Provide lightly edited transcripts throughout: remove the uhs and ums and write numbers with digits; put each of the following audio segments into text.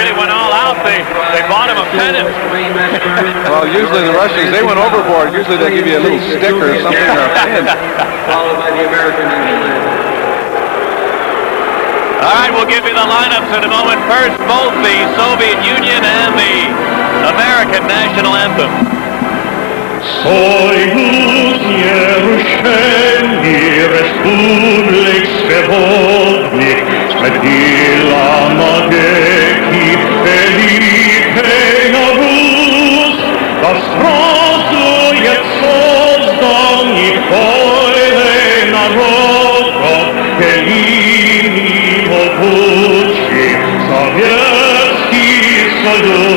really went all out. They bought him a pennant. Well, usually the Russians, they went overboard. Usually they give you a little stick or something or a pin. Followed by the American England. All right, we'll give you the lineups in a moment. First, both the Soviet Union and the American national anthem. Союз нерушенный, республик свободных, светила навеки великий Русь, да здравствует созданный войны народов, великий могучий Советский Союз.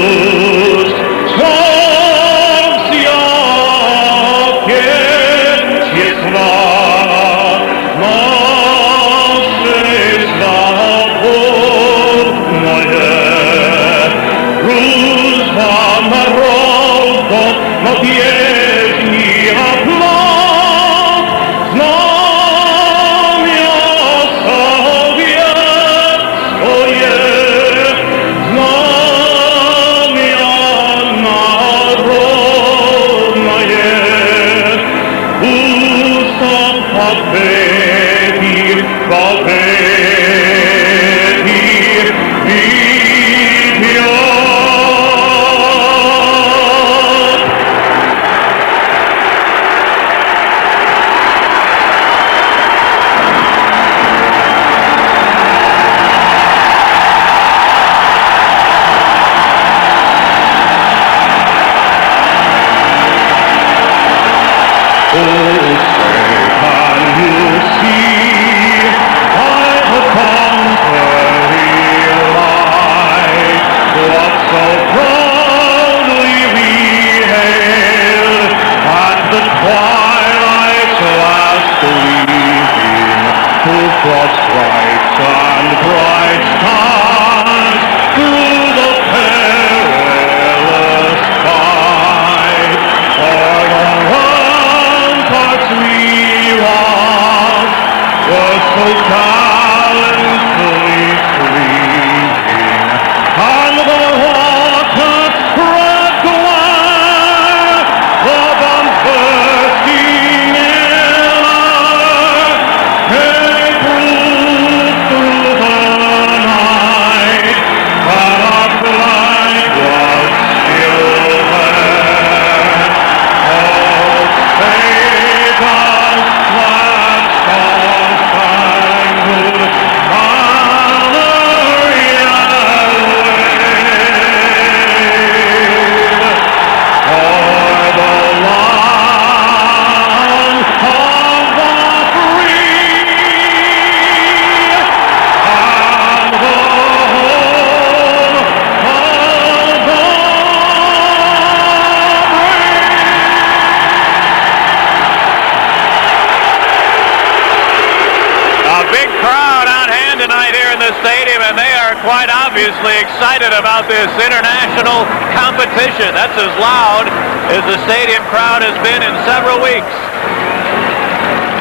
Excited about this international competition. That's as loud as the stadium crowd has been in several weeks.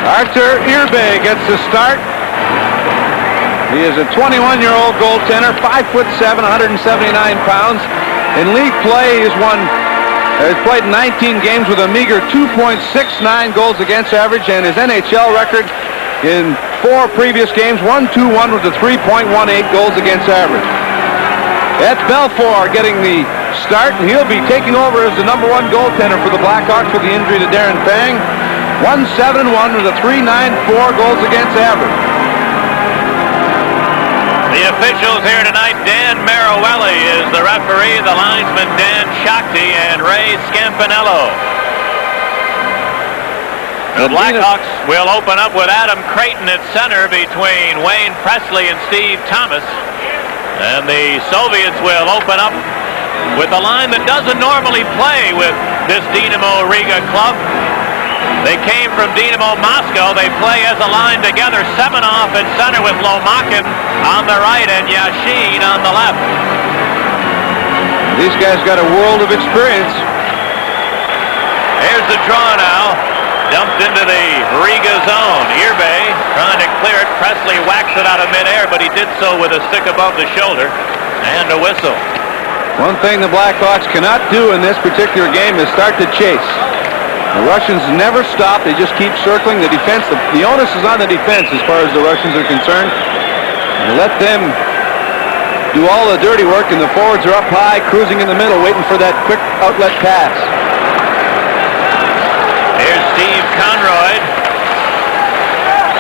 Arthur Irbe gets the start. He is a 21-year-old goaltender, 5'7", 179 pounds. In league play, he's played 19 games with a meager 2.69 goals against average, and his NHL record in 4 previous games, 1-2-1 with a 3.18 goals against average. That's Belfour getting the start, and he'll be taking over as the #1 goaltender for the Blackhawks with the injury to Darren Pang. 1-7-1 with a 3.94 goals against average. The officials here tonight, Dan Marawelli is the referee, the linesman Dan Shakti, and Ray Scampanello. The Blackhawks will open up with Adam Creighton at center between Wayne Presley and Steve Thomas. And the Soviets will open up with a line that doesn't normally play with this Dynamo Riga club. They came from Dynamo Moscow. They play as a line together. Semenov at center with Lomakin on the right and Yashin on the left. These guys got a world of experience. Here's the draw now. Dumped into the Riga zone. Irbe trying to clear it. Presley whacks it out of midair, but he did so with a stick above the shoulder. And a whistle. One thing the Blackhawks cannot do in this particular game is start to chase. The Russians never stop. They just keep circling the defense. The onus is on the defense as far as the Russians are concerned. And let them do all the dirty work, and the forwards are up high, cruising in the middle, waiting for that quick outlet pass. Here's Steve Conroy.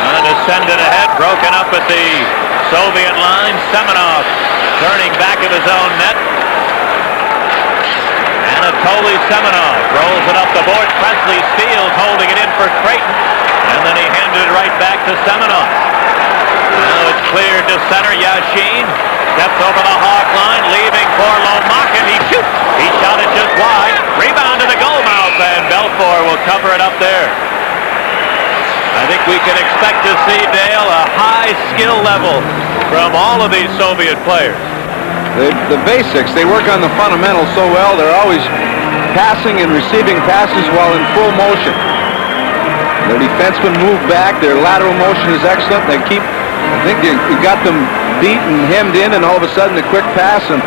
Trying to send it ahead, broken up at the Soviet line. Semenov turning back of his own net. Anatoly Semenov rolls it up the board. Presley steals, holding it in for Creighton. And then he handed it right back to Semenov. Now it's cleared to center. Yashin steps over the Hawk line, leaving for Lomakin. He shoots. He shot it just wide. Rebound to the goal mouth, and Belfour will cover it up there. I think we can expect to see, Dale, a high skill level from all of these Soviet players. The basics, they work on the fundamentals so well. They're always passing and receiving passes while in full motion. Their defensemen move back. Their lateral motion is excellent. They keep, I think you got them beat and hemmed in, and all of a sudden a quick pass. And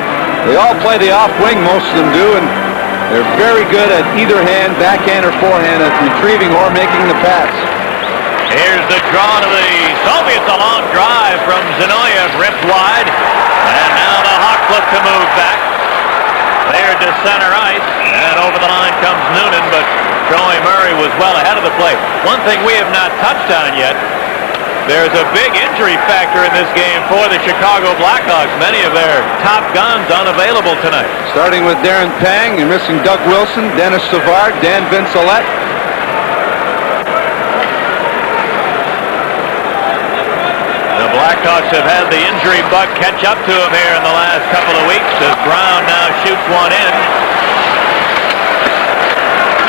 they all play the off wing, most of them do, and they're very good at either hand, backhand or forehand, at retrieving or making the pass. Here's the draw to the Soviets. A long drive from Zinoyev, ripped wide. And now the Hawks look to move back. Cleared to center ice. And over the line comes Noonan, but Troy Murray was well ahead of the play. One thing we have not touched on yet, there's a big injury factor in this game for the Chicago Blackhawks. Many of their top guns unavailable tonight. Starting with Darren Pang, you're missing Doug Wilson, Dennis Savard, Dan Vincelette. Blackhawks have had the injury bug catch up to him here in the last couple of weeks as Brown now shoots one in.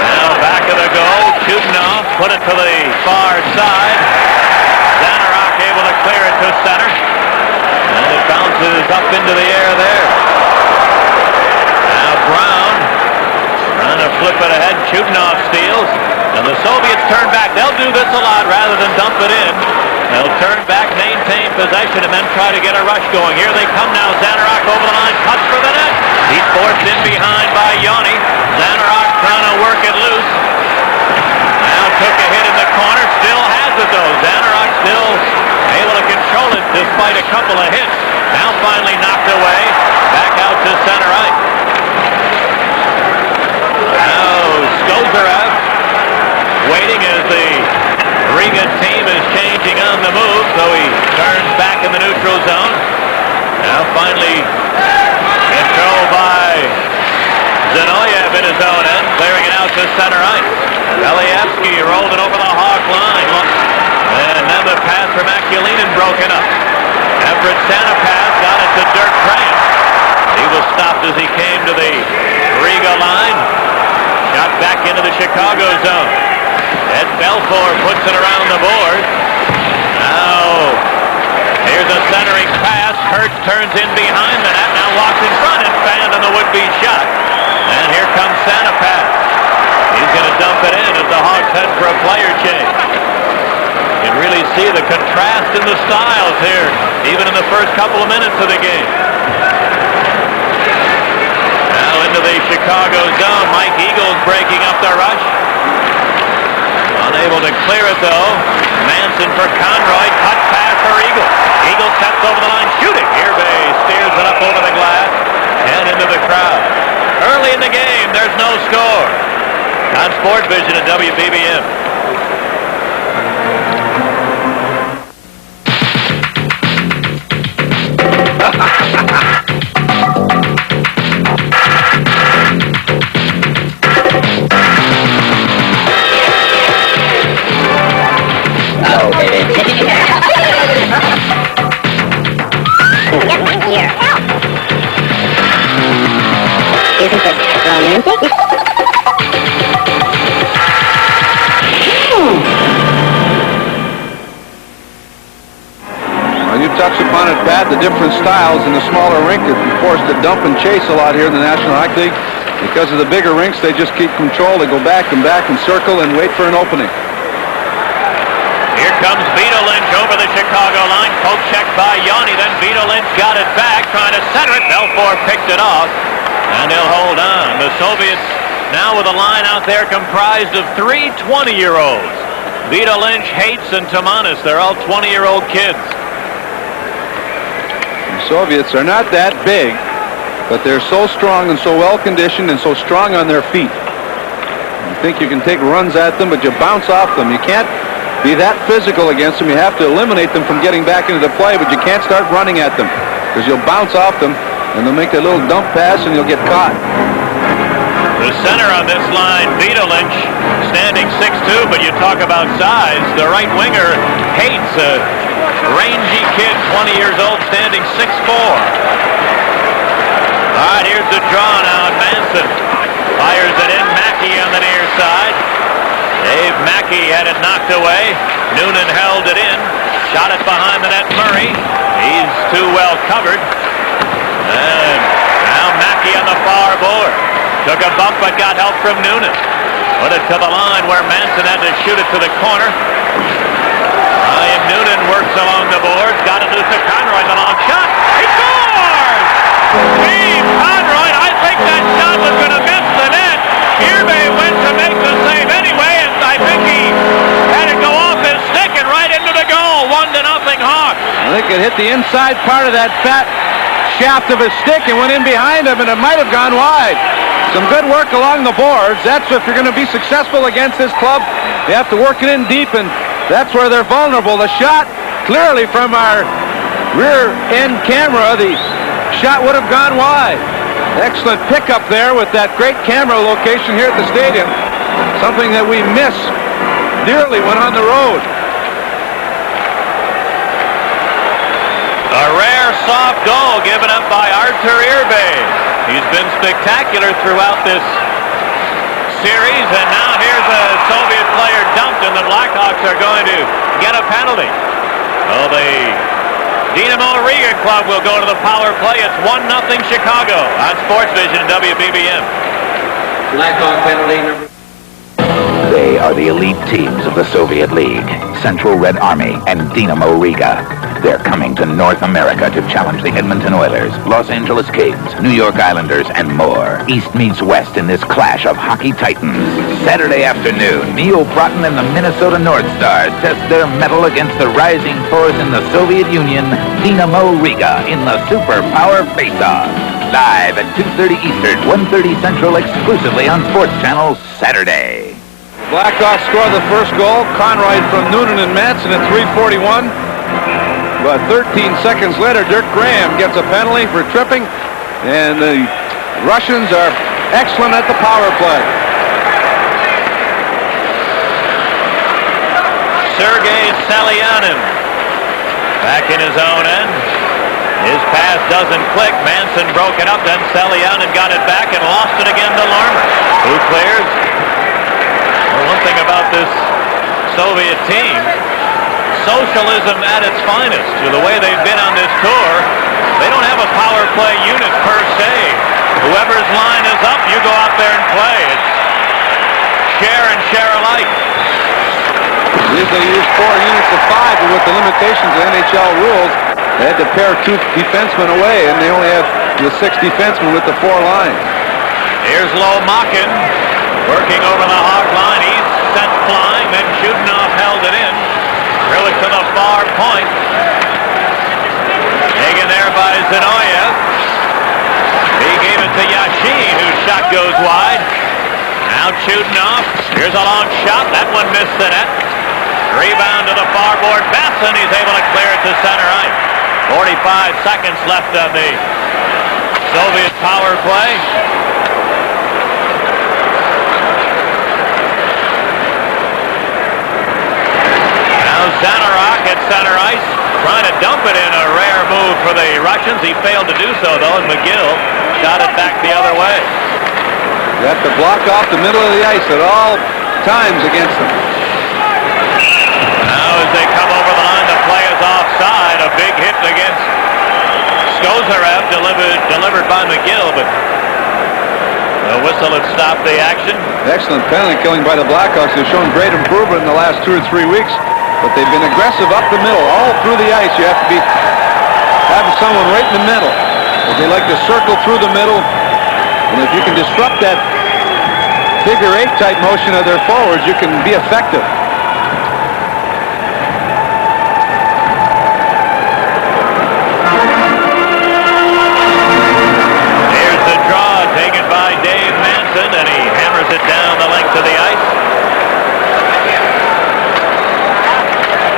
Now back of the goal, Chudinov put it to the far side. Zanarok able to clear it to center. And it bounces up into the air there. Now Brown trying to flip it ahead. Chudinov steals. And the Soviets turn back. They'll do this a lot rather than dump it in. They'll turn back, maintain possession, and then try to get a rush going. Here they come now. Zanarok over the line, cuts for the net. He's forced in behind by Yanni. Zanarok trying to work it loose. Now took a hit in the corner, still has it though. Zanarok still able to control it despite a couple of hits. Now finally knocked away. Back out to center ice. Now Skozarev waiting as the Riga team is changing on the move, so he turns back in the neutral zone. Now finally controlled by Zinoyev in his own end, clearing it out to center ice. Elievsky rolled it over the Hawk line. And then the pass from Akulinin broken up. Everett Sanapass got it to Dirk Grant. He was stopped as he came to the Riga line. Got back into the Chicago zone. Ed Belfour puts it around the board. Now, here's a centering pass. Hurts turns in behind the net. Now walks in front and fanned on the would-be shot. And here comes Sanapass. He's going to dump it in as the Hawks head for a player change. You can really see the contrast in the styles here, even in the first couple of minutes of the game. Now into the Chicago zone. Mike Eagles breaking up the rush. Unable to clear it though. Manson for Conroy. Cut pass for Eagle. Eagle steps over the line shooting. Irbe steers it up over the glass and into the crowd. Early in the game, there's no score. On Sport Vision at WBBM. Here, help! Isn't this romantic? Well, you touched upon it, Pat, the different styles in the smaller rink. They're forced to dump and chase a lot here in the National Hockey League. Because of the bigger rinks, they just keep control. They go back and circle and wait for an opening. Here comes Vito Lynch over the Chicago line. Poke check by Yanni. Then Vito Lynch got it back, trying to center it. Belfour picked it off, and he'll hold on. The Soviets now with a line out there comprised of 3 20-year-olds. Vito Lynch, Hates, and Tomanis. They're all 20-year-old kids. The Soviets are not that big, but they're so strong and so well-conditioned and so strong on their feet. You think you can take runs at them, but you bounce off them. You can't be that physical against them. You have to eliminate them from getting back into the play, but you can't start running at them because you'll bounce off them, and they'll make a little dump pass, and you'll get caught. The center on this line, Vito Lynch, standing 6'2", but you talk about size. The right winger, Hates, a rangy kid, 20 years old, standing 6'4". All right, here's the draw now. Manson fires it in. Mackey on the near side. Dave Mackey had it knocked away. Noonan held it in. Shot it behind the net, Murray. He's too well covered. And now Mackey on the far board. Took a bump but got help from Noonan. Put it to the line where Manson had to shoot it to the corner. Ryan Noonan works along the boards. Got it loose to Conroy. The long shot. He scores! Steve Conroy. I think that shot was going to miss the net. Irbe went to make the save anyway, and I think he had it go off his stick and right into the goal. 1-0 Hawks. I think it hit the inside part of that fat shaft of his stick and went in behind him, and it might have gone wide. Some good work along the boards. That's if you're going to be successful against this club. You have to work it in deep, and that's where they're vulnerable. The shot, clearly from our rear end camera, the shot would have gone wide. Excellent pickup there with that great camera location here at the stadium. Something that we miss dearly when on the road. A rare soft goal given up by Artur Irbe. He's been spectacular throughout this series, and now here's a Soviet player dumped, and the Blackhawks are going to get a penalty. Oh, the Dynamo Riga club will go to the power play. It's 1-0 Chicago on Sports Vision and WBBM. Blackhawk penalty number. They are the elite teams of the Soviet League, Central Red Army and Dynamo Riga. They're coming to North America to challenge the Edmonton Oilers, Los Angeles Kings, New York Islanders, and more. East meets West in this clash of hockey titans. Saturday afternoon, Neil Broughton and the Minnesota North Stars test their mettle against the rising force in the Soviet Union, Dynamo Riga, in the Superpower Face-Off. Live at 2:30 Eastern, 1:30 Central, exclusively on Sports Channel, Saturday. Blackhawks score the first goal. Conroy from Noonan and Manson at 3:41. But 13 seconds later, Dirk Graham gets a penalty for tripping, and the Russians are excellent at the power play. Sergei Salyanin back in his own end. His pass doesn't click. Manson broke it up. Then Salyanin got it back and lost it again to Larmer, who clears. Well, one thing about this Soviet team, socialism at its finest. The way they've been on this tour, they don't have a power play unit per se. Whoever's line is up, you go out there and play. It's share and share alike. Usually use 4 units of 5, but with the limitations of NHL rules, they had to pair 2 defensemen away, and they only have the 6 defensemen with the 4 lines. Here's Lomakin working over the Hawk line. He's sent flying, then Chudinov held it in. Threw it to the far point. Taken there by Zinoyev. He gave it to Yashin, whose shot goes wide. Now Chudinov. Here's a long shot. That one missed the net. Rebound to the far board. Besson, he's able to clear it to center ice. 45 seconds left of the Soviet power play. Zanarok at center ice, trying to dump it in. A rare move for the Russians. He failed to do so, though, and McGill shot it back the other way. You have to block off the middle of the ice at all times against them. Now as they come over the line, the play is offside. A big hit against Skozarev, delivered by McGill, but the whistle had stopped the action. Excellent penalty killing by the Blackhawks. They've shown great improvement in the last 2 or 3 weeks. but they've been aggressive up the middle, all through the ice. You have to have someone right in the middle. They like to circle through the middle, and if you can disrupt that figure 8 type motion of their forwards, you can be effective. Here's the draw taken by Dave Manson, and he hammers it down the length of the ice.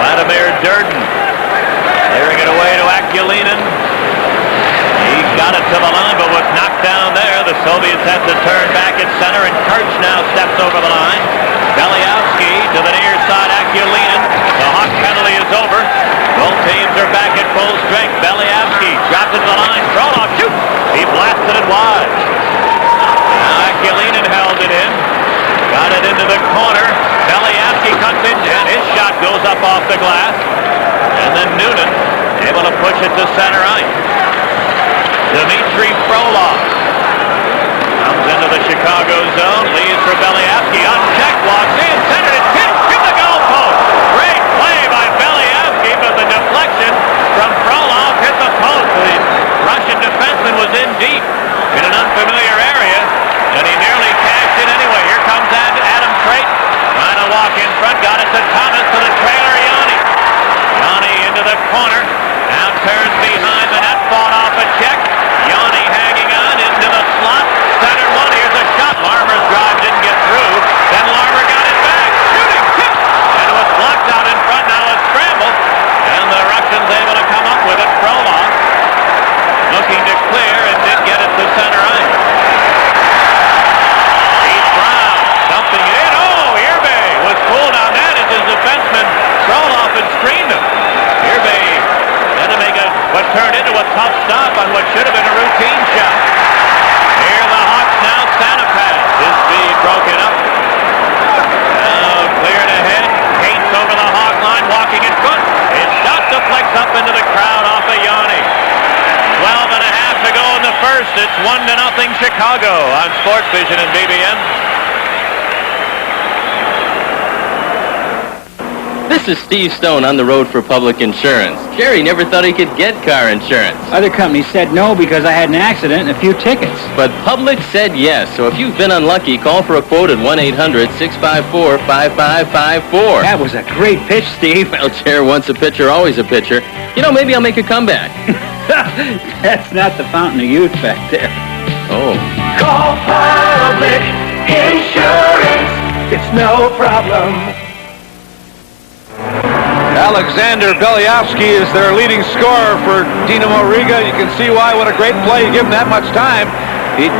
Vladimir Durden clearing it away to Akulinen. He got it to the line, but was knocked down there. The Soviets have to turn back at center, and Kirch now steps over the line. Beliavsky to the near side, Akulinen. The Hawk penalty is over. Both teams are back at full strength. Beliavsky drops it to the line. Frolov shoots. He blasted it wide. Now Akulinen held it in. Got it into the corner. Beliavsky cuts in, and his shot goes up off the glass. And then Noonan able to push it to center ice. Dmitry Frolov comes into the Chicago zone, leads for Beliavsky, unchecked, walks in, centered it, hit the goal post. Great play by Beliavsky, but the deflection from Frolov hit the post. The Russian defenseman was in deep in an unfamiliar area, and he nearly cashed it anyway. Here comes Adam Creighton, trying to walk in front, got it to Thomas, to the trailer, Yanni. Yanni into the corner, now turns behind the net, fought off a check. Yanni hanging on into the slot. Center one. Here's a shot. Larmer's drive didn't get through. Then Larmer got it back. Shooting. Hit. And it was blocked out in front. Now it's scrambled. And the Russians able to come up with it. Frolov looking to clear and did get it to center ice. He's Brown. Dumping it in. Oh, Irbe was pulled on that as his defenseman Frolov had screened him. Irbe had to make what turned into a tough stop on what should have been a routine shot. Here the Hawks now Santa pass. His speed broken up. Now cleared ahead. Cates over the Hawk line, walking in front. His shot deflects up into the crowd off of Yanni. 12 and a half to go in the first. It's 1-0 Chicago on Sports Vision and BBN. This is Steve Stone on the road for Public Insurance. Jerry never thought he could get car insurance. Other companies said no because I had an accident and a few tickets. But Public said yes. So if you've been unlucky, call for a quote at 1-800-654-5554. That was a great pitch, Steve. Well, Chair, once a pitcher, always a pitcher. You know, maybe I'll make a comeback. That's not the fountain of youth back there. Oh. Call Public Insurance. It's no problem. Alexander Beliavsky is their leading scorer for Dynamo Riga. You can see why. What a great play. You give him that much time. He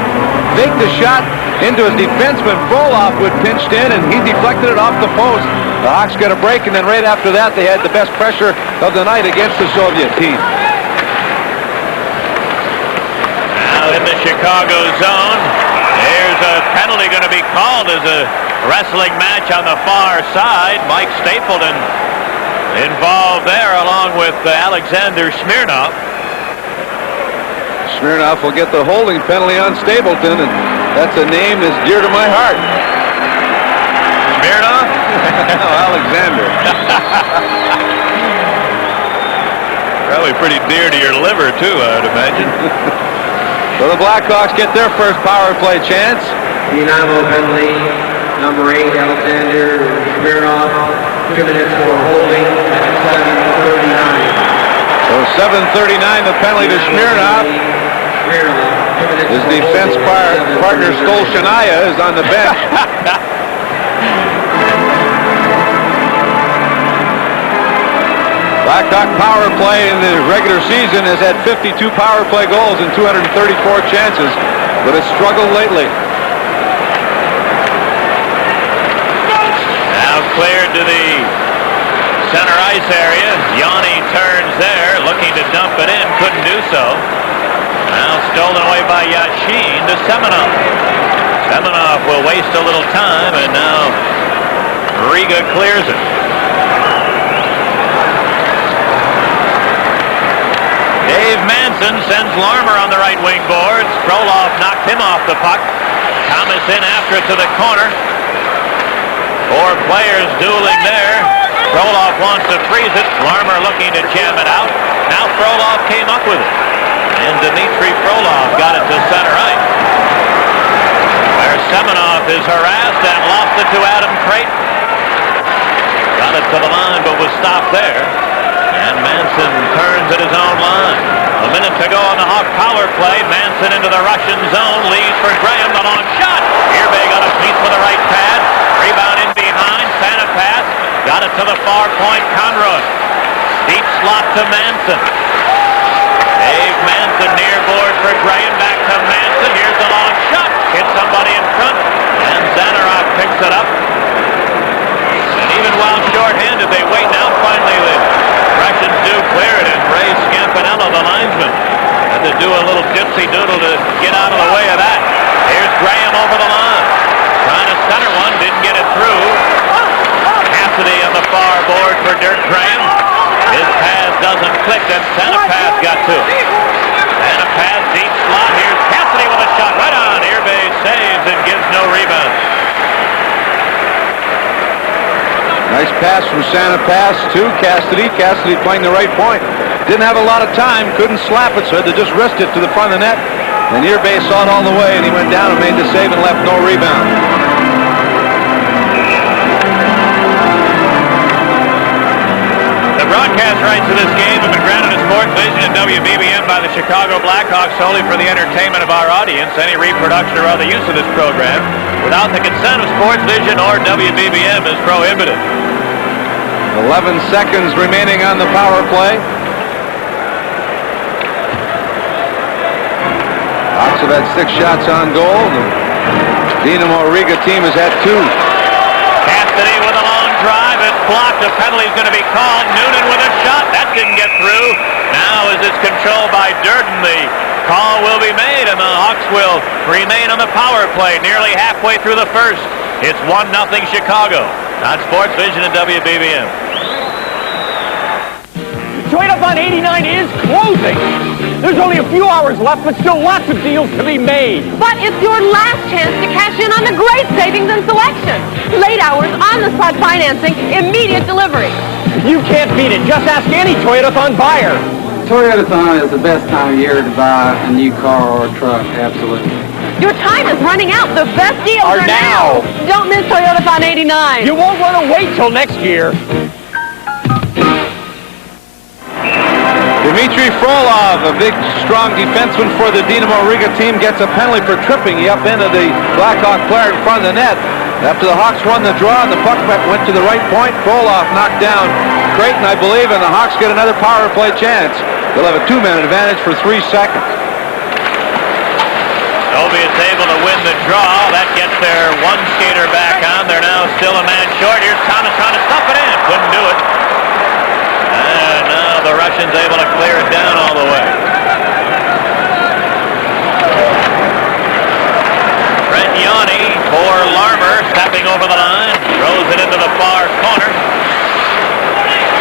faked the shot into his defenseman. Frolov would pinched in, and he deflected it off the post. The Hawks got a break, and then right after that, they had the best pressure of the night against the Soviet team. Now in the Chicago zone, there's a penalty going to be called as a wrestling match on the far side. Mike Stapleton involved there along with Alexander Smirnov. Smirnov will get the holding penalty on Stapleton, and that's a name that's dear to my heart. Smirnov? No, Alexander. Probably pretty dear to your liver, too, I would imagine. So the Blackhawks get their first power play chance. Dynamo penalty, number 8, Alexander Smirnov, 2 minutes for holding at 7:39. So 7:39, the penalty to Smirnov. His defense partner Stolshanaya is on the bench. Blackhawk power play in the regular season has had 52 power play goals and 234 chances, but has struggled lately. Cleared to the center ice area. Yanni turns there, looking to dump it in, couldn't do so. Now stolen away by Yashin to Semenov. Semenov will waste a little time, and now Riga clears it. Dave Manson sends Larmer on the right wing boards. Frolov knocked him off the puck. Thomas in after it to the corner. 4 players dueling there. Frolov wants to freeze it. Larmer looking to jam it out. Now Frolov came up with it. And Dmitry Frolov got it to center ice. Where Semenov is harassed and lost it to Adam Creighton. Got it to the line but was stopped there. And Manson turns at his own line. A minute to go on the Hawk power play. Manson into the Russian zone. Leads for Graham. The long shot. Irbe got a piece with the right pad. Rebound in behind. Santa pass. Got it to the far point. Conroy. Deep slot to Manson. Dave Manson near board for Graham. Back to Manson. Here's the long shot. Hits somebody in front. And Zanarok picks it up. And even while shorthanded, they wait now. Finally, the Russians do clear it. And Ray Scampanello, the linesman, had to do a little gypsy doodle to get out of the way of that. Here's Graham over the line. Trying to center one. Didn't get it through. Cassidy on the far board for Dirk Graham. His pass doesn't click, and Santa-Pass got to it. Santa-Pass, deep slot. Here's Cassidy with a shot right on. Irbe saves and gives no rebound. Nice pass from Santa-Pass to Cassidy. Cassidy playing the right point. Didn't have a lot of time, couldn't slap it, so had to just wrist it to the front of the net. And Irbe saw it all the way, and he went down and made the save and left no rebound. Broadcast rights to this game have been granted to Sports Vision and WBBM by the Chicago Blackhawks solely for the entertainment of our audience. Any reproduction or other use of this program without the consent of Sports Vision or WBBM is prohibited. 11 seconds remaining on the power play. Hawks have had 6 shots on goal. The Dynamo Riga team has had 2. Cassidy with a long drive. It's blocked. A penalty is going to be called. Noonan with a shot. That didn't get through. Now as it's controlled by Durden, the call will be made, and the Hawks will remain on the power play nearly halfway through the first. It's 1-0 Chicago on Sports Vision and WBBM. Trade up on 89 is closing. There's only a few hours left, but still lots of deals to be made. But it's your last chance to cash in on the great savings and selection. Late hours, on-the-spot financing, immediate delivery. You can't beat it. Just ask any Toyotathon buyer. Toyotathon is the best time of year to buy a new car or a truck, absolutely. Your time is running out. The best deals are now. Don't miss Toyotathon 89. You won't want to wait till next year. Dmitry Frolov, a big, strong defenseman for the Dynamo Riga team, gets a penalty for tripping. He upended the Blackhawk player in front of the net. After the Hawks won the draw and the puck went to the right point, Frolov knocked down Creighton, I believe, and the Hawks get another power play chance. They'll have a 2-minute advantage for 3 seconds. Soviet's able to win the draw. That gets their one skater back on. They're now still a man short. Here's Thomas trying to stuff it in. Couldn't do it. And now the Russians able to clear it down all the way. Brent Yanni for Larmer, stepping over the line. Throws it into the far corner.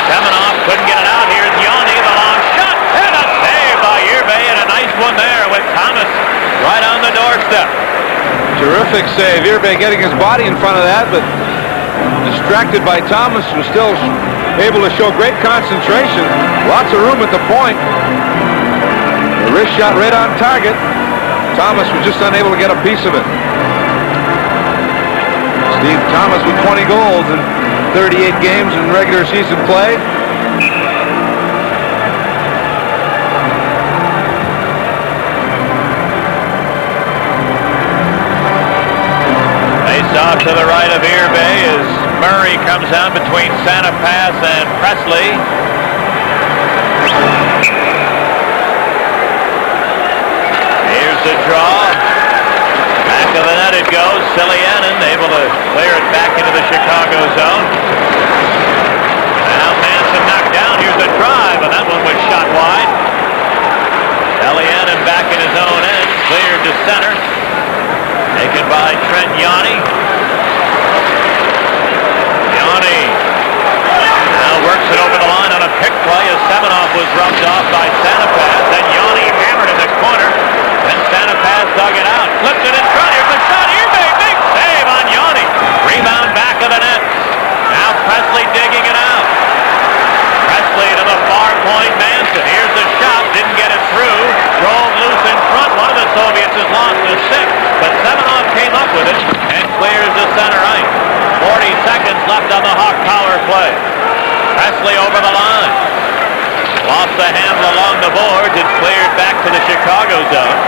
Semenov couldn't get it out. Here's Yanni, the long shot. And a save by Irbe, and a nice one there with Thomas right on the doorstep. Terrific save. Irbe getting his body in front of that, but distracted by Thomas, who was still able to show great concentration. Lots of room at the point. The wrist shot right on target. Thomas was just unable to get a piece of it. Steve Thomas with 20 goals in 38 games in regular season play. Off to the right of Irbe as Murray comes down between Santa Pass and Presley. Here's the draw. Back of the net it goes. Silianen able to clear it back into the Chicago zone. Now Manson knocked down. Here's the drive, and that one was shot wide. Silianen back in his own end. Cleared to center. Taken by Trent Yanni. Yanni now works it over the line on a pick play as Semenov was rubbed off by Santa Pass. Then Yanni hammered in the corner. Then Santa Pass dug it out. Flipped it in front. Here's the shot. Irbe, big save on Yanni. Rebound back of the net. Now Presley digging it out. Presley over the line. Lost the handle along the boards. It's cleared back to the Chicago zone.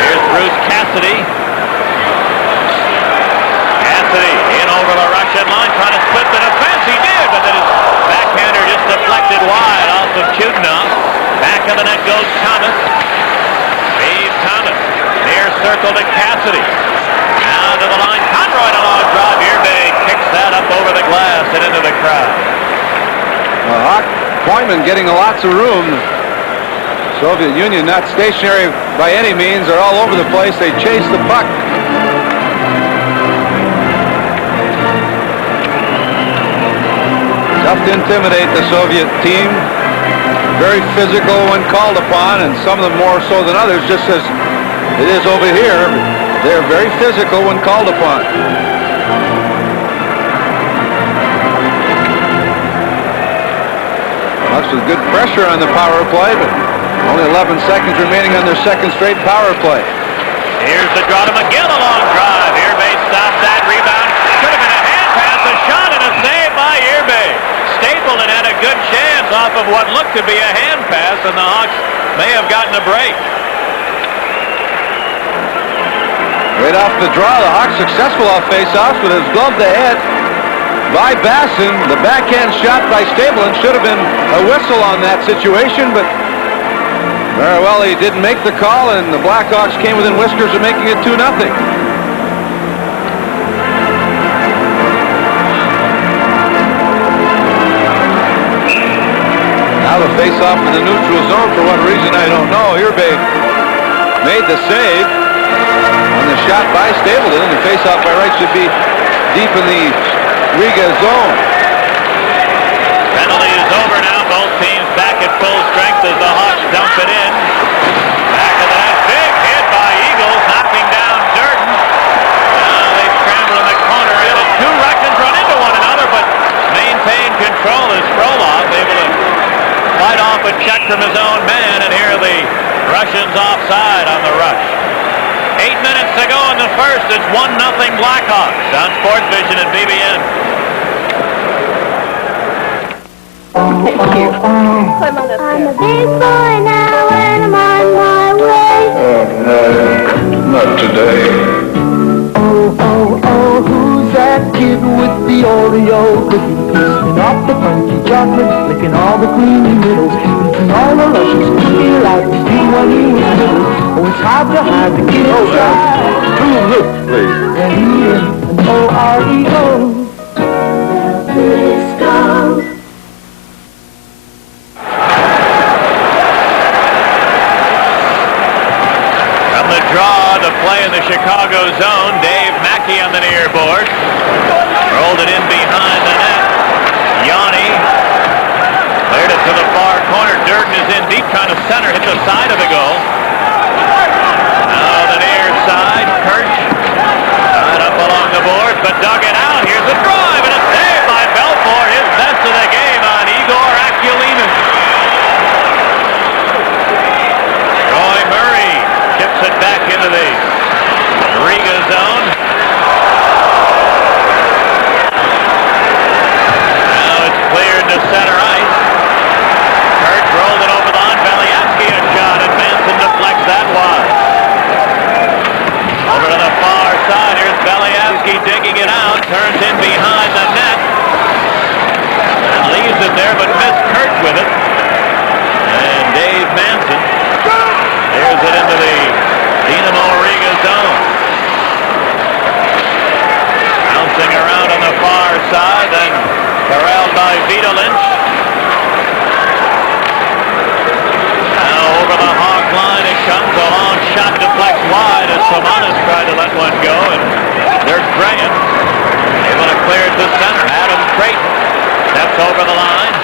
Here's Bruce Cassidy. Cassidy in over the Russian line, trying to split the defense. He did, but then his backhander just deflected wide off of Chudnow. Back of the net goes Thomas. Steve Thomas. Near circle to Cassidy. Now to the line. Conroy to long drive. Irbay kicks that up over the glass and into the crowd. Hawk Pointman getting lots of room. Soviet Union not stationary by any means. They're all over the place. They chase the puck. Tough to intimidate the Soviet team. Very physical when called upon, and some of them more so than others, just as it is over here. They're very physical when called upon. Bucks with good pressure on the power play, but only 11 seconds remaining on their second straight power play. Here's the draw to McGill, a long drive. Irbay stops that rebound. Should have been a hand pass, a shot, and a save by Irbay. Stapleton had a good chance off of what looked to be a hand pass, and the Hawks may have gotten a break. Right off the draw, the Hawks successful off face-offs with his glove to head by Basson. The backhand shot by Stapleton should have been a whistle on that situation, but very well he didn't make the call, and the Blackhawks came within whiskers of making it 2-0. Now the face-off in the neutral zone, for what reason I don't know. Irbay made the save on the shot by Stapleton, and the face-off by right should be deep in the Riga zone. Penalty is over now. Both teams back at full strength as the Hawks dump it in. Back of the net. Big hit by Eagles, knocking down Durden. Now they scramble in the corner. And the two Russians run into one another, but maintain control as Frolov able to fight off a check from his own man. And here are the Russians offside on the rush. 8 minutes to go in the first. It's 1-0 Blackhawks on Sports Vision and BBN. Thank you. I'm a big boy now and I'm on my way. No, not today. Oh, who's that kid with the Oreo cookie? Piecing off the funky chocolate, licking all the creamy middles, eating all the luscious cookie like we do when he was little. Oh, it's hard to hide the kid inside. 2 looks, please. N-E-N-O-R-E-O. Disco. Draw to play in the Chicago zone. Dave Mackey on the near board. Rolled it in behind the net. Yanni cleared it to the far corner. Durden is in deep, trying to center, hit the side of the goal. Now the near side. Kirch tied up along the boards, but dug it out. Here's a drive and a save by Belfort. His best of the game on Igor Akulinas. Roy Murray chips it back into the Riga zone. Now it's cleared to center ice. Kurt rolled it over the line. Beliavsky a shot, and Manson deflects that wide. Over to the far side. Here's Beliavsky digging it out. Turns in behind the net. And leaves it there, but missed Kurt with it. And Dave Manson here's it into the Dynamo Riga zone. Bouncing around on the far side, then corralled by Vita Lynch. Now over the Hawk line it comes. A long shot deflects wide as Simonis tried to let one go, and there's Graham able to clear it to center. Adam Creighton steps over the line.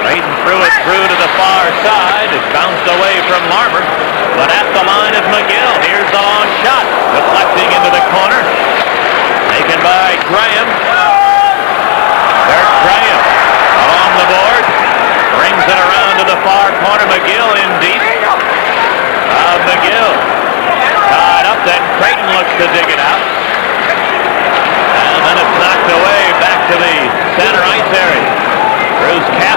Creighton threw it through to the far side. It bounced away from Larmer, but at the line is McGill. Here's the long shot, deflecting into the corner. Taken by Graham. There's Graham along the board. Brings it around to the far corner. McGill in deep. McGill tied up. Then Creighton looks to dig it out. And then it's knocked away back to the center ice area.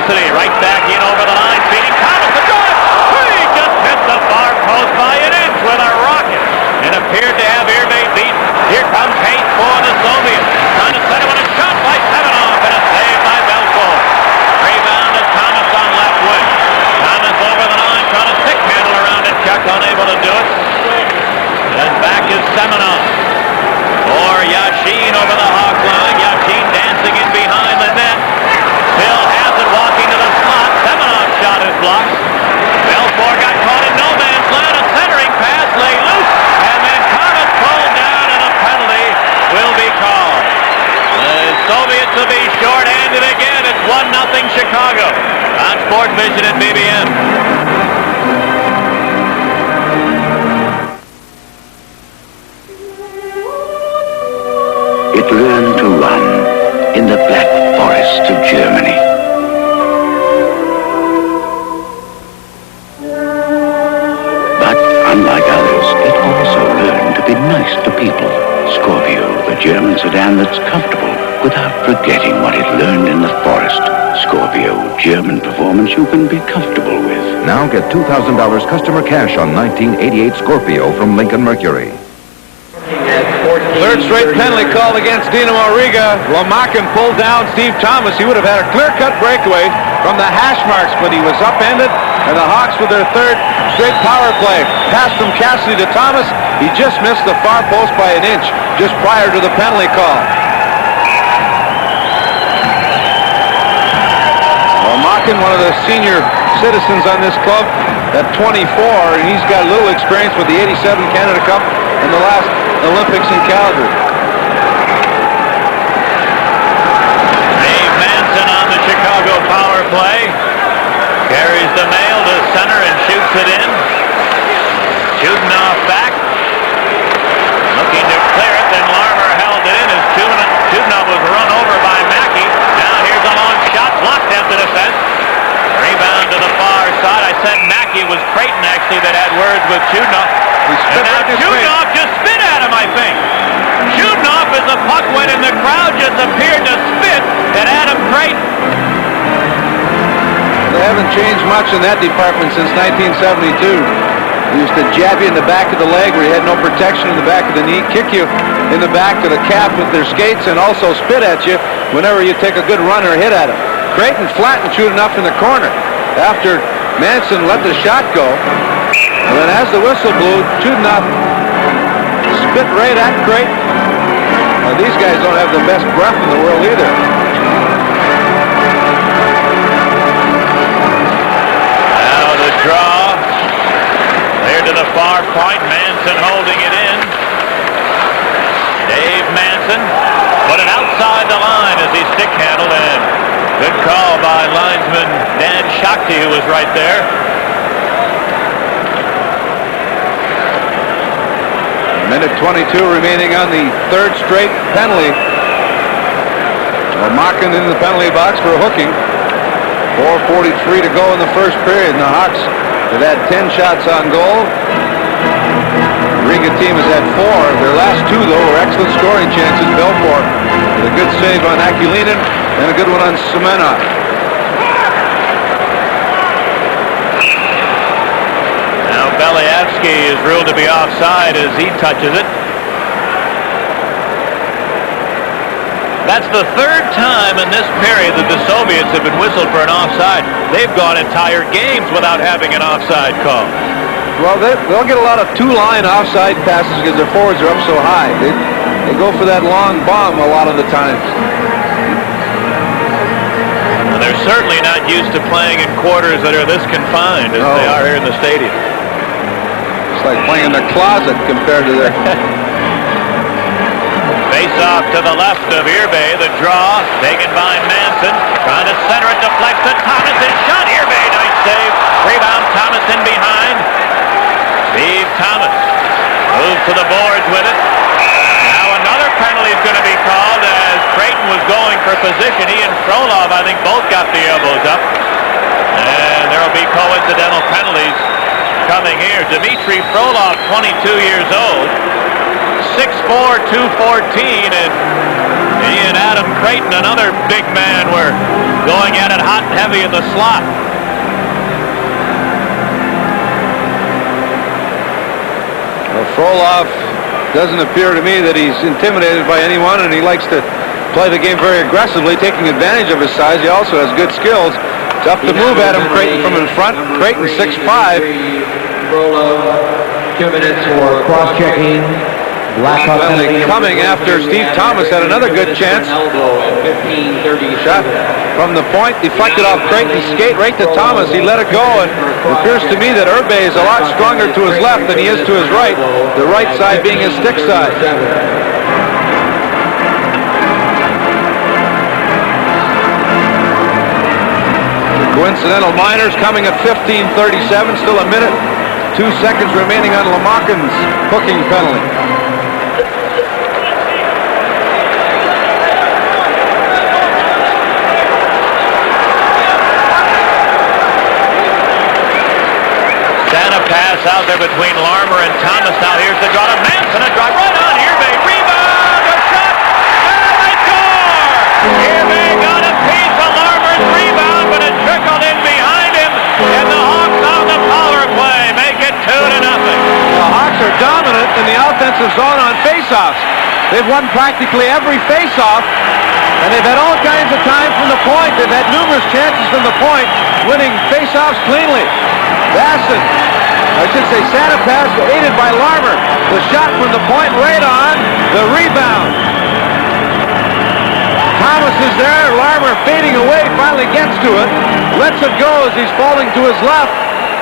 velocity. Right back in over the line. Feeding Thomas. The drive. He just hit the far post by an inch with a rocket. And appeared to have Irbe beat. Here comes Hayes for the Soviets. Trying to set him on a shot by Semenoff. And a save by Belfort. Rebound to Thomas on left wing. Thomas over the line. Trying to stick handle around it. Chuck unable to do it. And back is Semenoff. Or Yashin over the Hawk line. Yashin dancing in behind the net. Still has it walking to the slot. Semenoff shot is blocked. Belfort got caught in no man's land. A centering pass lay loose. And then Thomas pulled down and a penalty will be called. The Soviets will be short-handed again. It's 1-0 Chicago on Sports Vision and BBM. It learned to run in the Black Forest of Germany. But unlike others, it also learned to be nice to people. Scorpio, the German sedan that's comfortable without forgetting what it learned in the forest. Scorpio, German performance you can be comfortable with. Now get $2,000 customer cash on 1988 Scorpio from Lincoln Mercury. Third straight penalty called against Dynamo Riga. Lomakin pulled down Steve Thomas. He would have had a clear-cut breakaway from the hash marks, but he was upended, and the Hawks with their third straight power play. Pass from Cassidy to Thomas. He just missed the far post by an inch just prior to the penalty call. Lomakin, one of the senior citizens on this club at 24, and he's got a little experience with the 87 Canada Cup and the last Olympics in Calgary. Dave Manson on the Chicago power play. Carries the mail to center and shoots it in. Shooting off back. Looking to clear it, then Larmer held it in as Chudnov was run over by Mackey. Now here's a long shot, blocked at the defense. Rebound to the far side. I said Mackey was Creighton actually that had words with Chudnov. And now Chudnov just spit at him, I think. Chudnov, as the puck went in, the crowd just appeared to spit at Adam Creighton. They haven't changed much in that department since 1972. He used to jab you in the back of the leg where he had no protection in the back of the knee, kick you in the back of the calf with their skates, and also spit at you whenever you take a good run or hit at him. Creighton flattened Chudnov in the corner after Manson let the shot go. And then as the whistle blew, Chudnov spit right at Creighton. Now, these guys don't have the best breath in the world either. Now the draw. Clear to the far point. Manson holding it in. Dave Manson put it outside the line as he stick handled in. Good call by linesman Dan Shakti, who was right there. Minute 22 remaining on the third straight penalty. Lomakin in the penalty box for hooking. 4:43 to go in the first period. And the Hawks have had 10 shots on goal. The Riga team has had 4. Their last 2, though, were excellent scoring chances. Belfort with a good save on Akulinin and a good one on Semenoff. Beliavsky is ruled to be offside as he touches it. That's the third time in this period that the Soviets have been whistled for an offside. They've gone entire games without having an offside call. Well, they'll get a lot of two-line offside passes because their forwards are up so high. They go for that long bomb a lot of the times. Well, they're certainly not used to playing in quarters that are this confined as they are here in the stadium. It's like playing in their closet compared to their... Face-off to the left of Irbe. The draw taken by Manson. Trying to center it, deflects to Thomas. His shot. Irbe, nice save. Rebound, Thomas in behind. Steve Thomas moves to the boards with it. Now another penalty is going to be called as Creighton was going for position. He and Frolov, I think, both got the elbows up. And there will be coincidental penalties coming here. Dmitry Frolov, 22 years old. 6'4", 214, and He and Adam Creighton, another big man, were going at it hot and heavy in the slot. Well, Frolov doesn't appear to me that he's intimidated by anyone, and he likes to play the game very aggressively, taking advantage of his size. He also has good skills. It's up to move Adam Creighton from in front. Creighton 6'5". 2 minutes for cross-checking. Blackhawks Penalty coming after Steve Thomas had another good chance. Shot from the point, deflected off Creighton's skate right to Thomas. He let it go, and it appears to me that Urbe is a lot stronger to his left than he is to his right, the right side being his stick side. The coincidental minors coming at 15:37, still a minute, 2 seconds remaining on Lamarkin's hooking penalty. Pass out there between Larmer and Thomas. Now here's the draw to Manson. A drive right on Irbe. Rebound. A shot. And they score. Irbe got a piece of Larmer's rebound, but it trickled in behind him. And the Hawks on the power play make it 2-0. The Hawks are dominant in the offensive zone on faceoffs. They've won practically every faceoff, and they've had all kinds of time from the point. They've had numerous chances from the point, winning faceoffs cleanly. Basson, I should say Santa pass aided by Larmer. The shot from the point right on. The rebound. Thomas is there. Larmer fading away. Finally gets to it. Lets it go as he's falling to his left.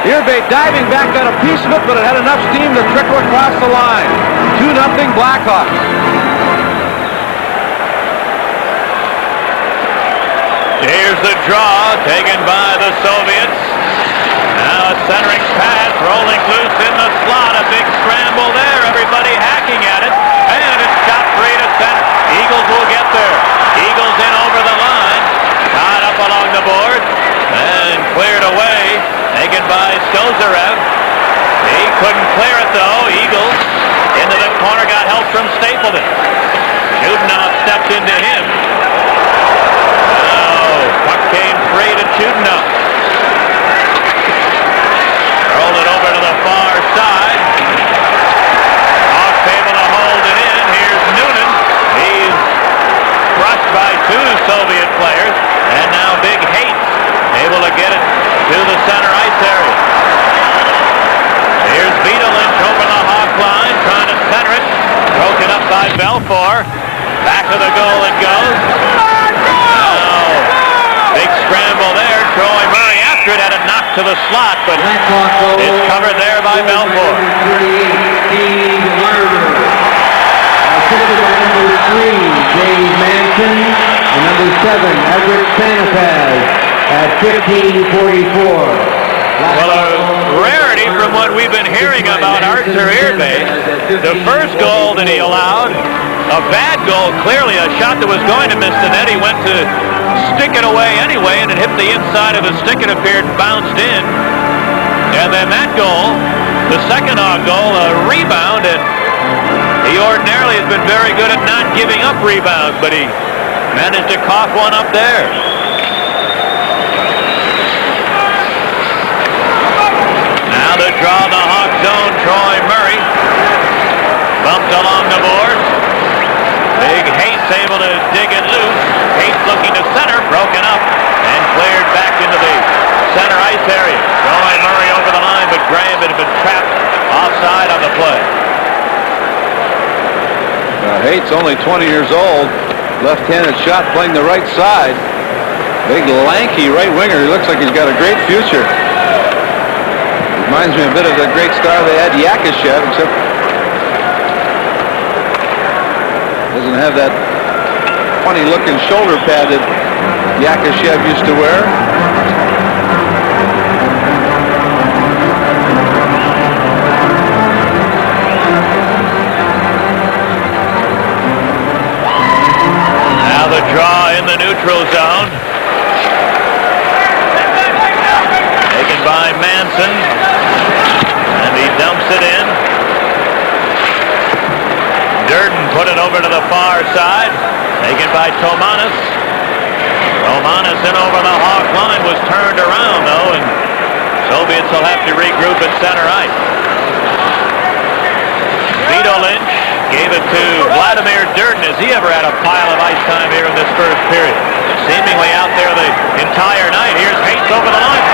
Irbe diving back, got a piece of it, but it had enough steam to trickle across the line. 2-0 Blackhawks. Here's the draw taken by the Soviets. Now a centering pass, rolling loose in the slot. A big scramble there. Everybody hacking at it. And it's shot free to center. Eagles will get there. Eagles in over the line. Tied up along the board. And cleared away. Taken by Skozarev. He couldn't clear it though. Eagles into the corner. Got help from Stapleton. Chudinov stepped into him. Oh, puck came free to Chudinov. Rolled it over to the far side. Hawks able to hold it in. Here's Noonan. He's brushed by 2 Soviet players. And now Big Hates able to get it to the center ice area. Here's Vita Lynch over the Hawk line, trying to center it. Broken up by Belfour. Back to the goal it goes. Now, big scramble there. Troy Murray after it had it knocked to the slot, but it's covered there by Belfour. Assisted by number 3, Dave Manson, and number 7, Everett Sanapaz at 15:44. Well, a rarity from what we've been hearing about Arthur Irbe. The first goal that he allowed, a bad goal, clearly a shot that was going to miss the net. He went to stick it away anyway, and it hit the inside of the stick, it appeared, and bounced in. And then that goal, the second Hawk goal, a rebound, and he ordinarily has been very good at not giving up rebounds, but he managed to cough one up there. Now the draw in the Hawk zone, Troy Murray. Bumped along the boards. Big Hates able to dig it loose. Hates looking to center, broken up, and cleared back into the center ice area. Troy Murray over the line, but Graham had been trapped offside on the play. Hates only 20 years old. Left-handed shot playing the right side. Big lanky right winger. He looks like he's got a great future. Reminds me a bit of the great star they had, Yakashev, except doesn't have that funny-looking shoulder pad that Yakashev used to wear. Now the draw in the neutral zone. Taken by Manson. And he dumps it in. Durden put it over to the far side. Taken by Tomanis. Tomanis in over the Hawk line, was turned around, though, and Soviets will have to regroup at center ice. Vito Lynch gave it to Vladimir Durden. Has he ever had a pile of ice time here in this first period? Seemingly out there the entire night. Here's Hayes over the line.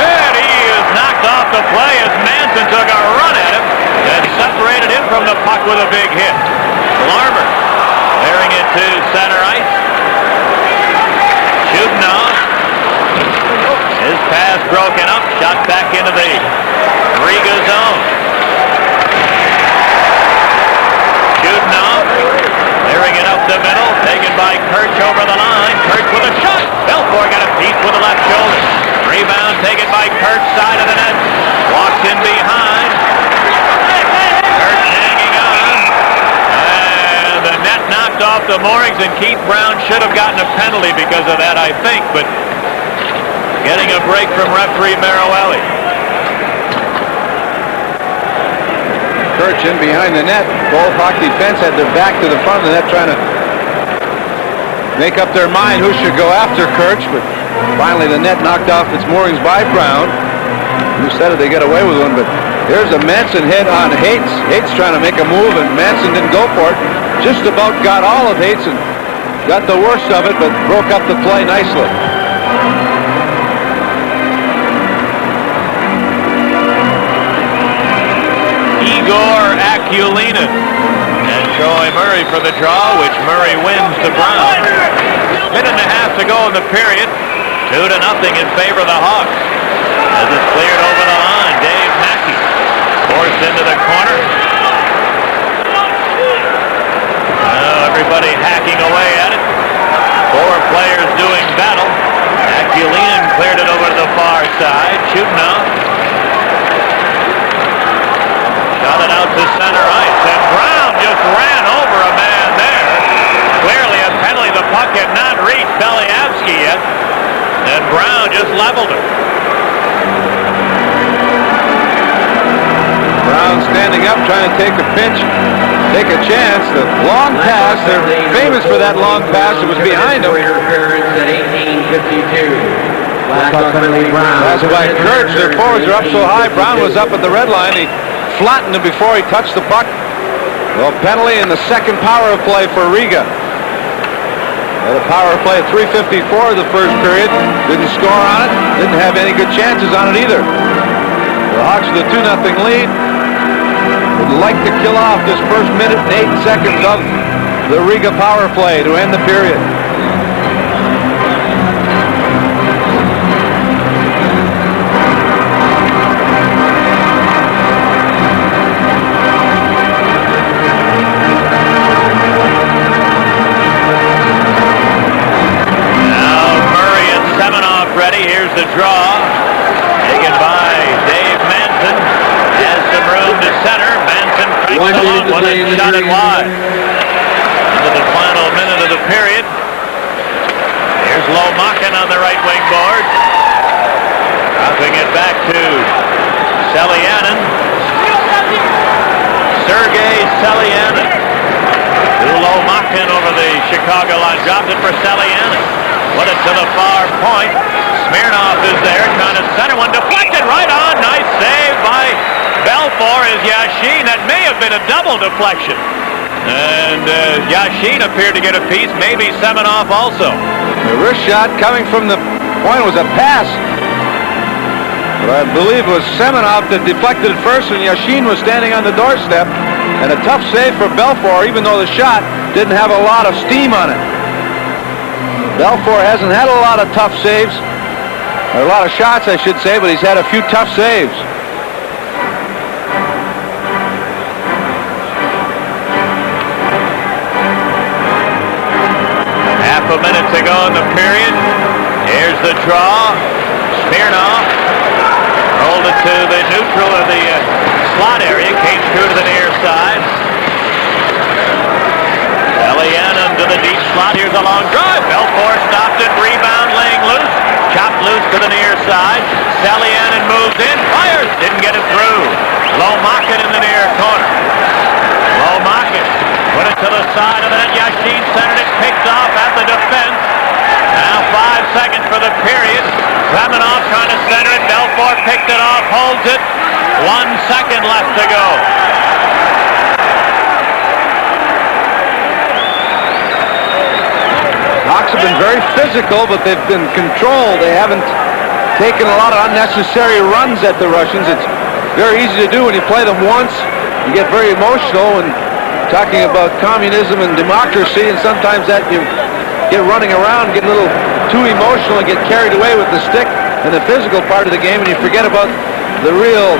And he is knocked off the play as Manson took a run at him and separated him from the puck with a big hit. Larmer clearing it to center ice. Shooting off. His pass broken up. Shot back into the Riga zone. Shooting off. Clearing it up the middle. Taken by Kirch over the line. Kirch with a shot. Belfour got a piece with the left shoulder. Rebound taken by Kirch, side of the net. Walks in behind. Kirch hanging on. And the net knocked off the moorings, and Keith Brown should have gotten a penalty because of that, I think. But getting a break from referee Maruelli. Kirch in behind the net. Both Hawk defense had their back to the front of the net, trying to make up their mind who should go after Kirch, but finally the net knocked off its moorings by Brown. Who said it, they got away with one, but here's a Manson hit on Hates. Hates trying to make a move, and Manson didn't go for it. Just about got all of Hates and got the worst of it, but broke up the play nicely. Igor Akulina and Troy Murray for the draw, which Murray wins to Brown. Minute and a half to go in the period. 2-0 in favor of the Hawks. As it's cleared over the line, Dave Mackey forced into the corner. Now everybody hacking away at it. 4 players doing battle. Akulina cleared it over to the far side. Shooting off. Got it out to center ice, and Brown just ran over a man there. Clearly a penalty. The puck had not reached Beliavsky yet, and Brown just leveled him. Brown standing up, trying to take a pinch, take a chance. The long pass, they're famous for that long pass. It was behind him. That's by Kirch. Their forwards are up so high. Brown was up at the red line. He flattened him before he touched the puck. Well, penalty in the second power play for Riga. Had a power play at 3:54 of the first period. Didn't score on it. Didn't have any good chances on it either. The Hawks with a 2-0 lead would like to kill off this first minute and 8 seconds of the Riga power play to end the period. Here's the draw, taken by Dave Manson. Has some room to center. Manson cranks along one and shot it wide. Into the final minute of the period. Here's Lomakin on the right wing board. Dropping it back to Selyanin. Sergei Selyanin. To Lomakin over the Chicago line. Dropped it for Selyanin. Put it to the far point. Smirnoff is there, trying to center one, deflected right on. Nice save by Belfour as Yashin. That may have been a double deflection. And Yashin appeared to get a piece, maybe Semenoff also. The wrist shot coming from the point was a pass. But I believe it was Semenoff that deflected it first, and Yashin was standing on the doorstep. And a tough save for Belfour, even though the shot didn't have a lot of steam on it. Belfour hasn't had a lot of tough saves. A lot of shots, I should say, but he's had a few tough saves. Half a minute to go in the period. Here's the draw. Smirnoff rolled it to the neutral of the slot area. Came through to the near side. Selyanin to the deep slot. Here's a long drive. Belfour stopped it. Rebound laying loose. Chopped loose to the near side. Selyanin moves in. Fires. Didn't get it through. Lomakin in the near corner. Lomakin put it to the side of the net. Yashin centered it. Picked off. picked it off, holds it. 1 second left to go. Hawks have been very physical, but they've been controlled. They haven't taken a lot of unnecessary runs at the Russians. It's very easy to do when you play them once. You get very emotional and talking about communism and democracy, and sometimes that you get running around, get a little too emotional and get carried away with the stick and the physical part of the game, and you forget about the real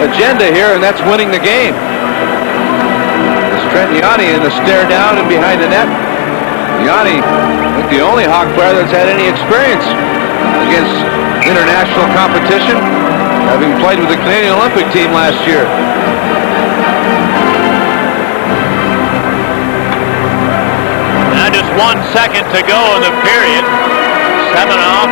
agenda here, and that's winning the game. It's Trent Yanni in the stare down and behind the net. Yanni, I think the only Hawk player that's had any experience against international competition, having played with the Canadian Olympic team last year. Now just 1 second to go in the period. Semenoff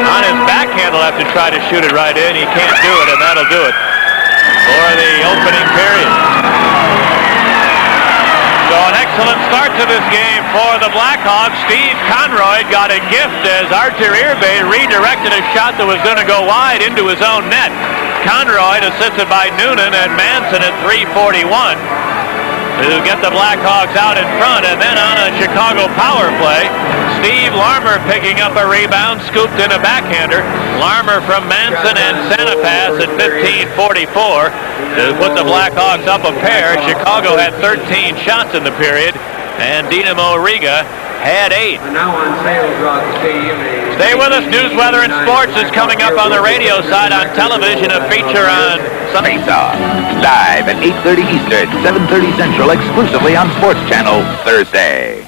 on his backhand will have to try to shoot it right in. He can't do it, and that'll do it for the opening period. So an excellent start to this game for the Blackhawks. Steve Conroy got a gift as Arthur Irbe redirected a shot that was going to go wide into his own net. Conroy assisted by Noonan and Manson at 3:41 to get the Blackhawks out in front. And then on a Chicago power play, Steve Larmer picking up a rebound, scooped in a backhander. Larmer from Manson and Sanipass at 15:44 to put the Blackhawks up a pair. Chicago had 13 shots in the period, and Dynamo Riga had 8. Now on sale throughout the stadium. Stay with us. News, weather, and sports is coming up on the radio side. On television, a feature on Sunday. Face Off, live at 8:30 Eastern, 7:30 Central, exclusively on Sports Channel, Thursday.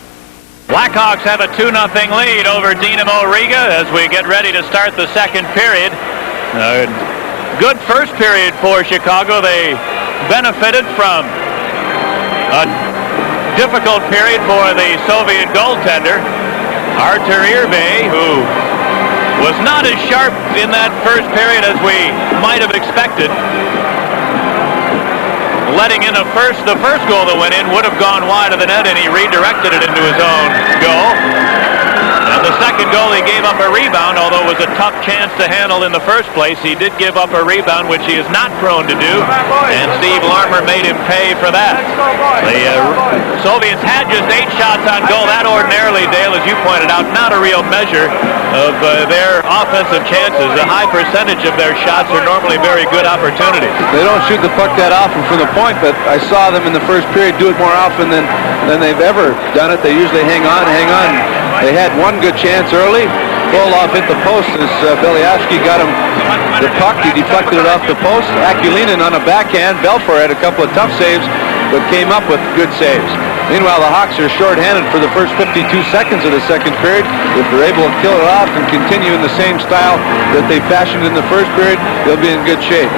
Blackhawks have a 2-0 lead over Dynamo Riga as we get ready to start the second period. Good first period for Chicago. They benefited from a difficult period for the Soviet goaltender, Arthur Irbe, who was not as sharp in that first period as we might have expected. Letting in the first goal that went in would have gone wide of the net, and he redirected it into his own goal. And the second goal, he gave up a rebound, although it was a tough chance to handle in the first place. He did give up a rebound, which he is not prone to do, and Steve Larmer made him pay for that. The Soviets had just 8 shots on goal. That ordinarily, Dale, as you pointed out, not a real measure of their offensive chances. A high percentage of their shots are normally very good opportunities. They don't shoot the puck that often from the point, but I saw them in the first period do it more often than they've ever done it. They usually hang on. They had one good chance early. Koloff hit the post as Beliavsky got him the puck. He deflected it off the post. Akulinin on a backhand. Belfour had a couple of tough saves, but came up with good saves. Meanwhile, the Hawks are shorthanded for the first 52 seconds of the second period. If they're able to kill it off and continue in the same style that they fashioned in the first period, they'll be in good shape.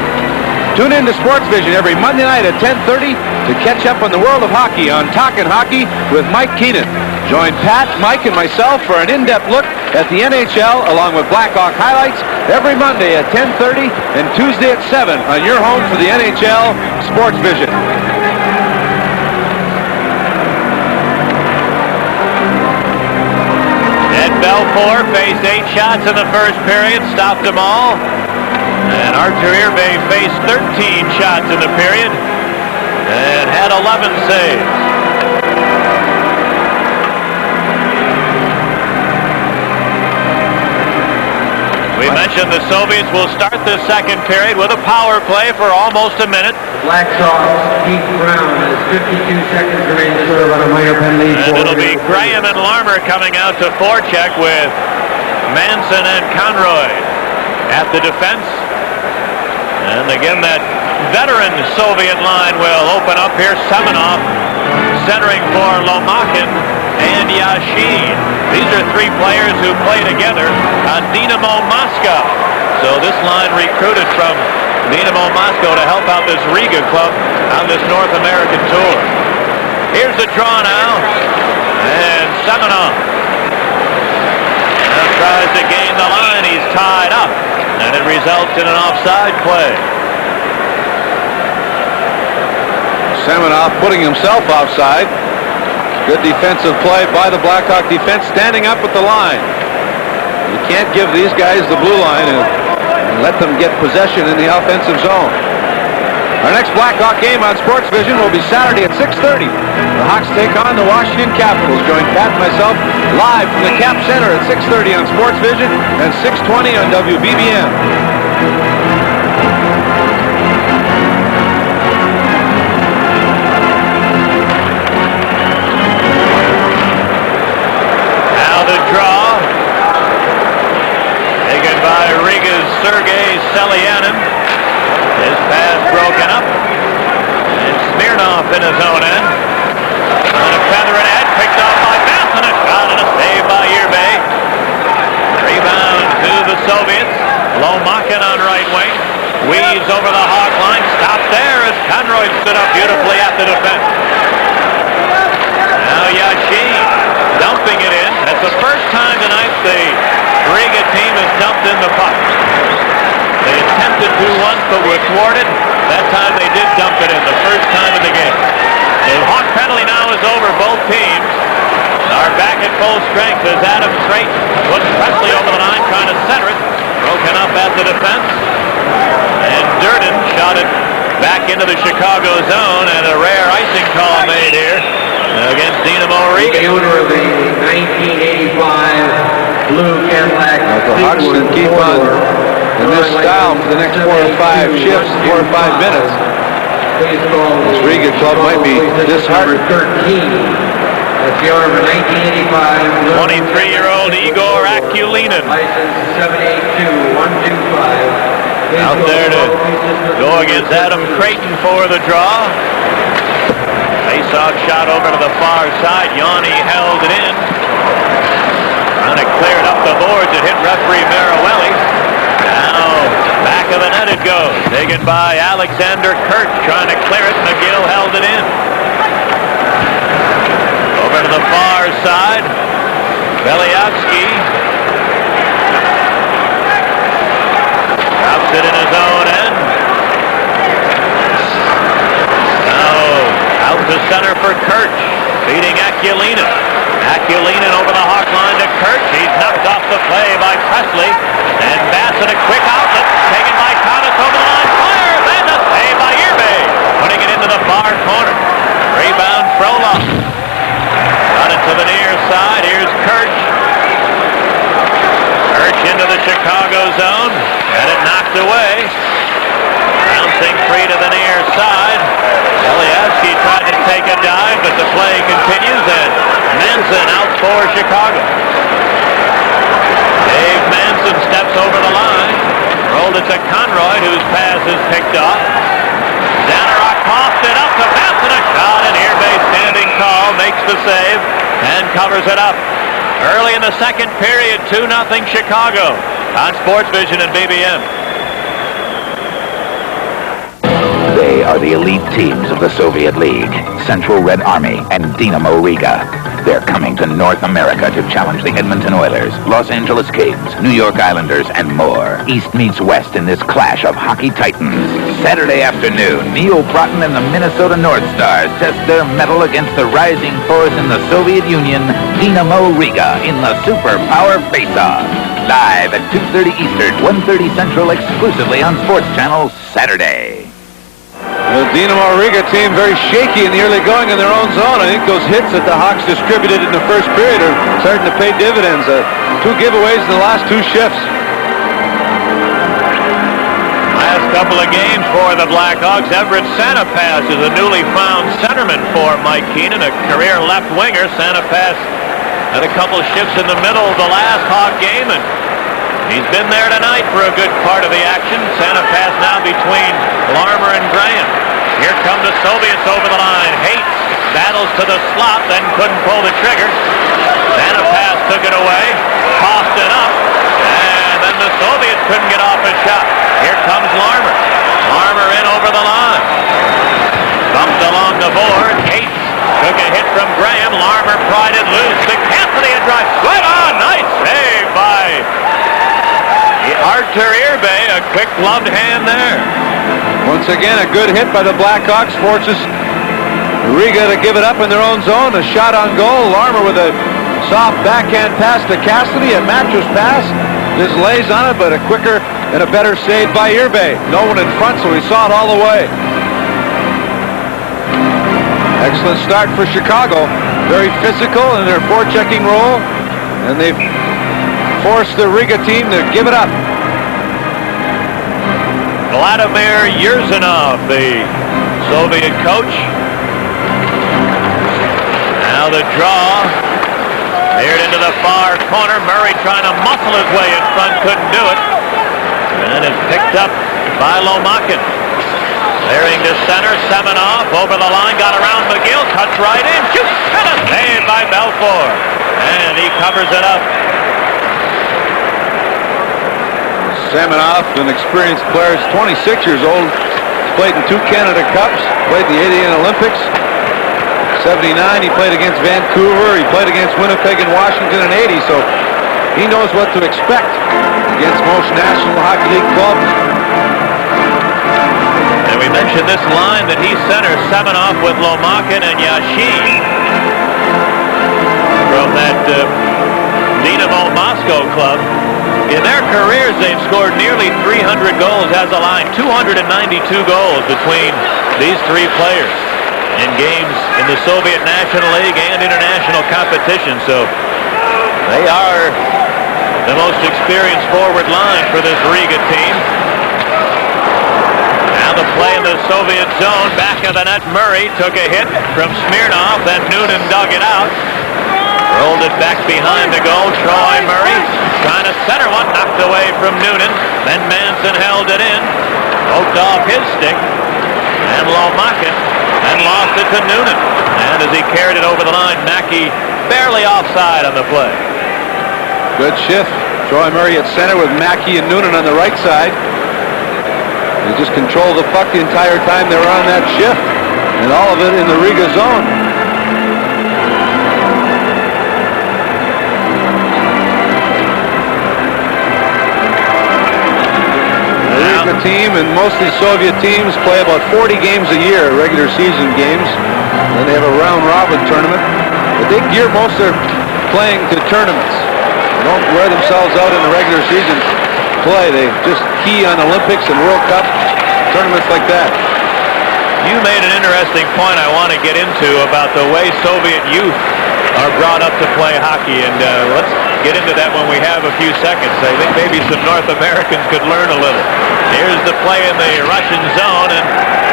Tune in to Sports Vision every Monday night at 10:30 to catch up on the world of hockey on Talkin' Hockey with Mike Keenan. Join Pat, Mike, and myself for an in-depth look at the NHL along with Blackhawk highlights every Monday at 10:30 and Tuesday at 7 on your home for the NHL Sports Vision. Ed Belfour faced 8 shots in the first period, stopped them all. And Arthur Irbe faced 13 shots in the period and had 11 saves. We mentioned the Soviets will start the second period with a power play for almost a minute. Black Sox, Keith Brown has 52 seconds remaining to serve on a minor penalty. And it'll be Graham and Larmer coming out to forecheck with Manson and Conroy at the defense. And again, that veteran Soviet line will open up here. Semenoff centering for Lomakin and Yashin. These are 3 players who play together on Dynamo Moscow. So this line recruited from Dynamo Moscow to help out this Riga club on this North American tour. Here's the draw now. And Semenoff now tries to gain the line. He's tied up. And it results in an offside play. Semenoff putting himself offside. Good defensive play by the Blackhawk defense, standing up at the line. You can't give these guys the blue line and let them get possession in the offensive zone. Our next Blackhawk game on Sports Vision will be Saturday at 6:30. The Hawks take on the Washington Capitals. Join Pat and myself live from the Cap Center at 6:30 on Sports Vision and 6:20 on WBBM. The draw taken by Riga's Sergei Selyanin. His pass broken up. And Smirnoff in his own end. On a feather and head, picked off by Bass, and a shot and a save by Yerbay. Rebound to the Soviets. Lomakin on right wing. Weaves over the Hawk line. Stopped there as Conroy stood up beautifully at the defense. Now Yashin dumping it in. That's the first time tonight the Riga team has dumped in the puck. They attempted to once but were thwarted. That time they did dump it in, the first time in the game. The Hawk penalty now is over. Both teams are back at full strength as Adam Creighton puts Presley over the line trying to center it. Broken up at the defense. And Durden shot it back into the Chicago zone, and a rare icing call made here against Dynamo Riga. The owner of the 1985 blue Cadillac. The Hawks can keep on in this style for the next 4 or 5 shifts, 4 or 5 minutes. This Riga club might be disheartened. 13. That's the owner of the 1985. 23-year-old Igor Akulinin. License 782125. Out there to go against Adam Creighton for the draw. Face-off shot over to the far side. Yanni held it in. Trying to clear it up the boards. It hit referee Marawelli. Now back of the net it goes. Taken by Alexander Kurt. Trying to clear it. McGill held it in. Over to the far side. Beliavsky. Drops it in his own end. Now out to center for Kirch, beating Akulinin. Akulinin over the Hawk line to Kirch. He's knocked off the play by Presley. And Bassett a quick outlet, taken by Thomas over the line. Fires and a save by Yerbay, putting it into the far corner. Rebound Frolov. Got it to the near side. Here's Kirch. Kirch into the Chicago zone. And it knocked away. Bouncing free to the near side. Beliavsky tried to take a dive, but the play continues, and Manson out for Chicago. Dave Manson steps over the line. Rolled it to Conroy, whose pass is picked off. Zanarok tossed it up to Manson, a shot, and Yerbay standing tall, makes the save, and covers it up. Early in the second period, 2-0 Chicago on Sports Vision and BBM. They are the elite teams of the Soviet League, Central Red Army and Dynamo Riga. They're coming to North America to challenge the Edmonton Oilers, Los Angeles Kings, New York Islanders, and more. East meets West in this clash of hockey titans. Saturday afternoon, Neil Broughton and the Minnesota North Stars test their mettle against the rising force in the Soviet Union, Dynamo Riga, in the Superpower Face-Off. Live at 2:30 Eastern, 1:30 Central, exclusively on Sports Channel, Saturday. The Dynamo Riga team very shaky in the early going in their own zone. I think those hits that the Hawks distributed in the first period are starting to pay dividends. 2 giveaways in the last 2 shifts. Last couple of games for the Blackhawks. Everett Santapass is a newly found centerman for Mike Keenan, a career left winger. Santapass had a couple shifts in the middle of the last Hawk game, and he's been there tonight for a good part of the action. Santapass now between Larmer and Graham. Here come the Soviets over the line. Hates battles to the slot, then couldn't pull the trigger. Santapass took it away, tossed it up, and then the Soviets couldn't get off a shot. Here comes Larmer. Larmer in over the line. Bumped along the board. Hates took a hit from Graham. Larmer pried it loose. To Cassidy, a drive. Right on. Nice save by Artur Yerbay. A quick gloved hand there. Once again, a good hit by the Blackhawks forces Riga to give it up in their own zone. A shot on goal. Larmer with a soft backhand pass to Cassidy. A mattress pass. Just lays on it, but a quicker And a better save by Irbe. No one in front, so he saw it all the way. Excellent start for Chicago. Very physical in their forechecking role. And they've forced the Riga team to give it up. Vladimir Yurzanov, the Soviet coach. Now the draw. Veered into the far corner. Murray trying to muscle his way in front. Couldn't do it. And it's picked up by Lomakin. Clearing to center. Semenoff over the line. Got around McGill. Cuts right in. Shoots. And a save by Belfour. And he covers it up. Semenoff, an experienced player, is 26 years old. Played in 2 Canada Cups. Played in the 88 Olympics. 79, he played against Vancouver. He played against Winnipeg and Washington in 80. So he knows what to expect against most National Hockey League clubs. And we mentioned this line that he centers Semenoff with Lomakin and Yashin from that Dynamo Moscow club. In their careers, they've scored nearly 300 goals as a line, 292 goals between these 3 players in games in the Soviet National League and international competition. So they are the most experienced forward line for this Riga team. Now the play in the Soviet zone, back of the net. Murray took a hit from Smirnov, then Noonan dug it out. Rolled it back behind the goal. Troy Murray trying to center one, knocked away from Noonan. Then Manson held it in, poked off his stick, and Lomakin, and lost it to Noonan. And as he carried it over the line, Mackey barely offside on the play. Good shift. Troy Murray at center with Mackey and Noonan on the right side. They just controlled the puck the entire time they were on that shift, and all of it in the Riga zone. Team and mostly Soviet teams play about 40 games a year, regular season games. Then they have a round-robin tournament. But they gear most of their playing to tournaments. They don't wear themselves out in the regular season play. They just key on Olympics and World Cup tournaments like that. You made an interesting point I want to get into about the way Soviet youth are brought up to play hockey, and let's get into that when we have a few seconds. I think maybe some North Americans could learn a little. Here's the play in the Russian zone, and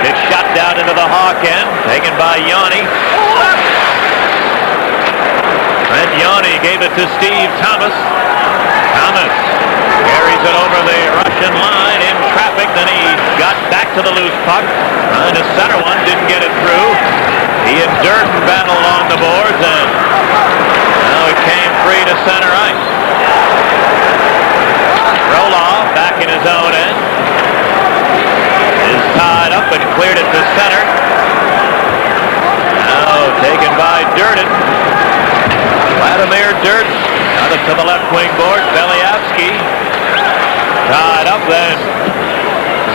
it's shot down into the Hawk end, taken by Yanni. And Yanni gave it to Steve Thomas. Thomas carries it over the Russian line in traffic, then he got back to the loose puck, trying to center one, didn't get it through. He and Durden battled along the boards, and now it came free to center ice. Roloff back in his own end. Is tied up and cleared it to center. Now taken by Durden. Vladimir Durden. Got it to the left wing board. Belyavsky tied up then.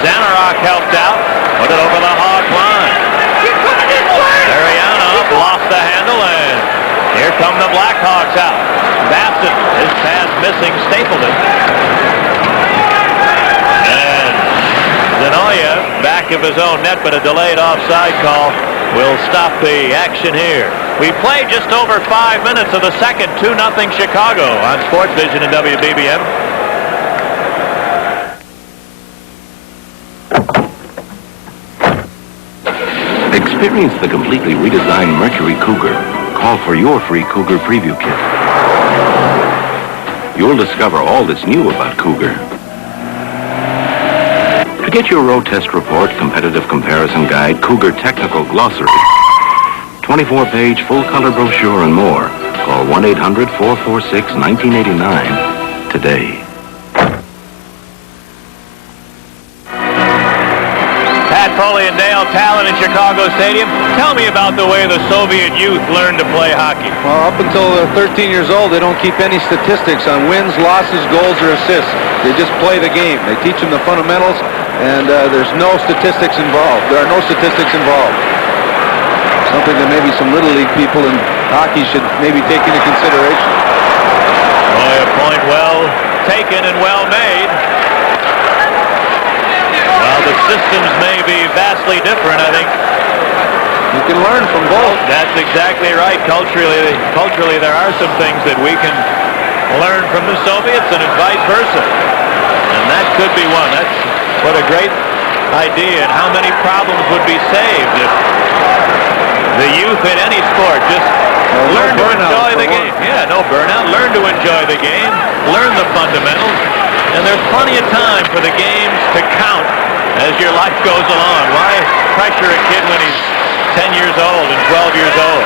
Zanarok helped out. Put it over the Hawk line. Arianov lost the handle, and here come the Blackhawks out. Baston, his pass missing, stapled it. And Zanoyev, back of his own net, but a delayed offside call will stop the action here. We played just over 5 minutes of the second, 2-0 Chicago on Sports Vision and WBBM. Experience the completely redesigned Mercury Cougar. Call for your free Cougar preview kit. You'll discover all that's new about Cougar. To get your road test report, competitive comparison guide, Cougar technical glossary, 24-page full-color brochure, and more, call 1-800-446-1989 today. Foley and Dale Talon in Chicago Stadium. Tell me about the way the Soviet youth learned to play hockey. Well, up until they're 13 years old, they don't keep any statistics on wins, losses, goals, or assists. They just play the game. They teach them the fundamentals, and there's no statistics involved. There are no statistics involved. Something that maybe some Little League people in hockey should maybe take into consideration. Boy, a point well taken and well made. the systems may be vastly different, I think you can learn from both. That's exactly right. Culturally, there are some things that we can learn from the Soviets, and it's vice versa. And that could be one. That's what a great idea, and how many problems would be saved if the youth in any sport just learn to enjoy the game. Yeah, no burnout. Learn to enjoy the game. Learn the fundamentals. And there's plenty of time for the games to count as your life goes along. Why pressure a kid when he's 10 years old and 12 years old?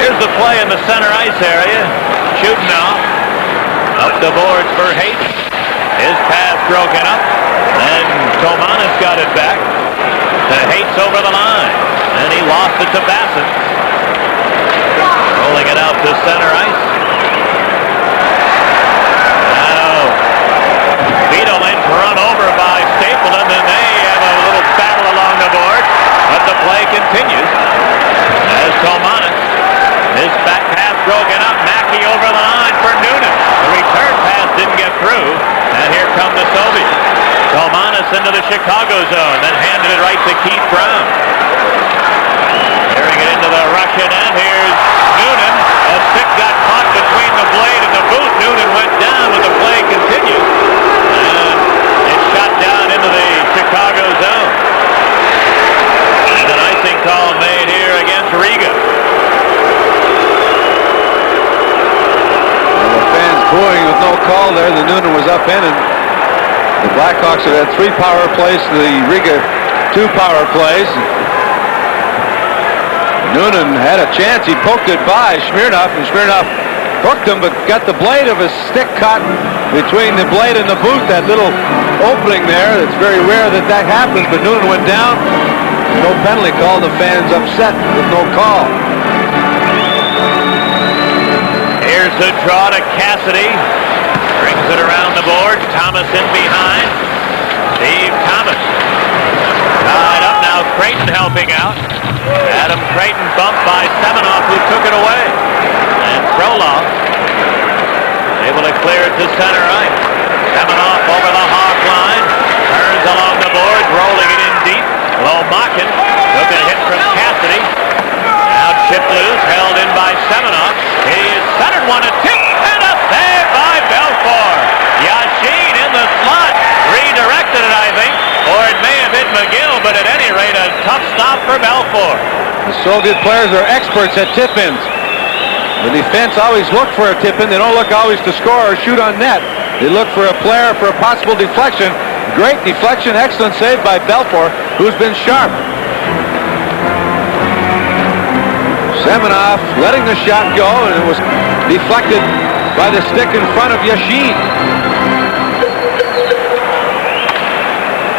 Here's the play in the center ice area. Shooting off. Up the boards for Haight. His pass broken up. And Tomanis got it back. To Haight's over the line. And he lost it to Bassett. Rolling it out to center ice. Now, Vito Lynch run over by Stapleton, and they have a little battle along the board. But the play continues. As Tomanis, his back pass broken up. Mackey over the line for Noonan. The return pass didn't get through. And here come the Soviets. Tomanis into the Chicago zone, then handed it right to Keith Brown. Carrying it into the Russian end. Here's Noonan. A stick got caught between the blade and the boot. Noonan went down, but the play continued. And it's shot down into the Chicago zone. And an icing call made here against Riga. Well, the fans booing with no call there. The Noonan was up in, and the Blackhawks have had 3 power plays to the Riga 2 power plays. Noonan had a chance. He poked it by Smirnoff, and Smirnoff hooked him, but got the blade of his stick caught between the blade and the boot. That little opening there. It's very rare that that happens, but Noonan went down. No penalty call. The fans upset with no call. Here's the draw to Cassidy. Brings it around the board. Thomas in behind. Steve Thomas. Tied up now. Creighton helping out. Adam Creighton bumped by Semenoff, who took it away. And Frolov able to clear it to center ice. Semenoff over the Hawk line. Turns along the boards, rolling it in deep. Lomakin took a hit from Cassidy. Now chipped loose, held in by Semenoff. He is centered one, a tip, and a save by Belfour. Yashin in the slot. Redirected it, I think. Or it may have hit McGill, but at any rate, a tough stop for Belfour. The Soviet players are experts at tip-ins. The defense always look for a tip-in. They don't look always to score or shoot on net. They look for a player for a possible deflection. Great deflection, excellent save by Belfour, who's been sharp. Semenoff letting the shot go, and it was deflected by the stick in front of Yashin.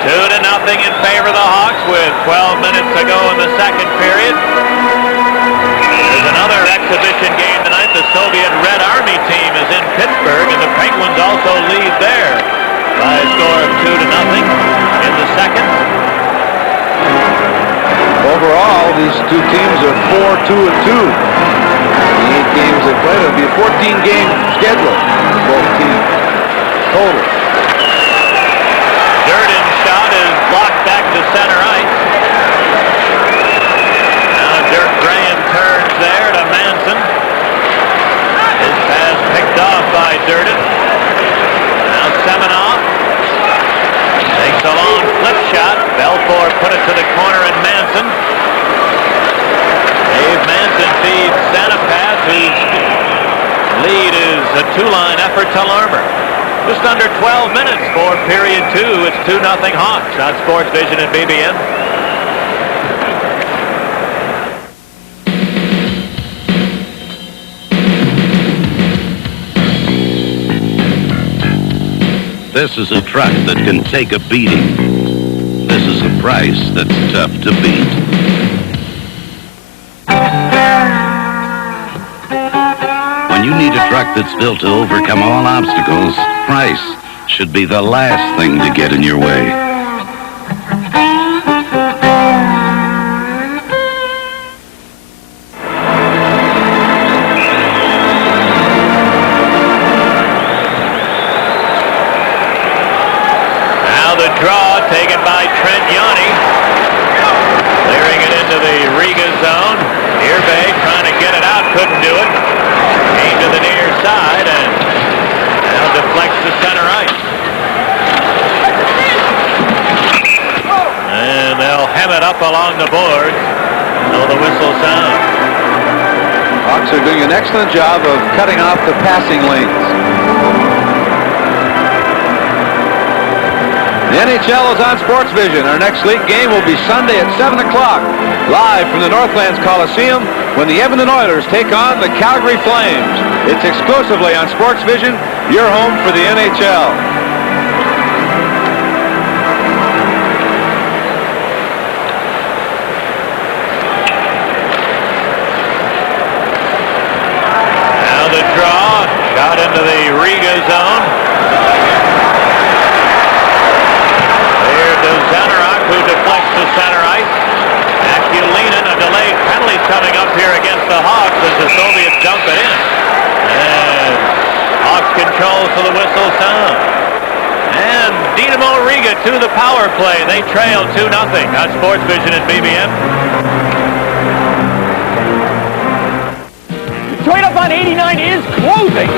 2-0 in favor of the Hawks with 12 minutes to go in the second period. There's another exhibition game tonight. The Soviet Red Army team is in Pittsburgh, and the Penguins also lead there by a score of 2-0 in the second. Overall, these two teams are 4-2-2. The 8 games they played, it'll be a 14-game schedule for both teams total. Durden's shot is blocked back to center ice. Now Dirk Graham turns there to Manson. His pass picked off by Durden. Now Semenoff takes a long flip shot. Belfour put it to the corner, and Manson. Dave Manson feeds Sanapath, whose lead is a 2-line effort to Larmer. Just under 12 minutes for period 2. It's 2-0 Hawks on Sports Vision and BBN. This is a truck that can take a beating. This is a price that's tough to beat. When you need a truck that's built to overcome all obstacles, price should be the last thing to get in your way. Irbay trying to get it out, couldn't do it. Came to the near side and now deflects to center ice. And they'll hem it up along the boards. So the whistle sounds. Hawks are doing an excellent job of cutting off the passing lanes. The NHL is on Sports Vision. Our next league game will be Sunday at 7 o'clock, live from the Northlands Coliseum when the Edmonton Oilers take on the Calgary Flames. It's exclusively on Sports Vision, your home for the NHL. Now the draw, shot into the Riga zone. Zanarok, who deflects to center ice. Akulinen, a delayed penalty coming up here against the Hawks as the Soviets dump it in. And Hawks control to the whistle sound. And Dynamo Riga to the power play. They trail 2-0 on Sports Vision and BBM. Trade-up on 89 is closing.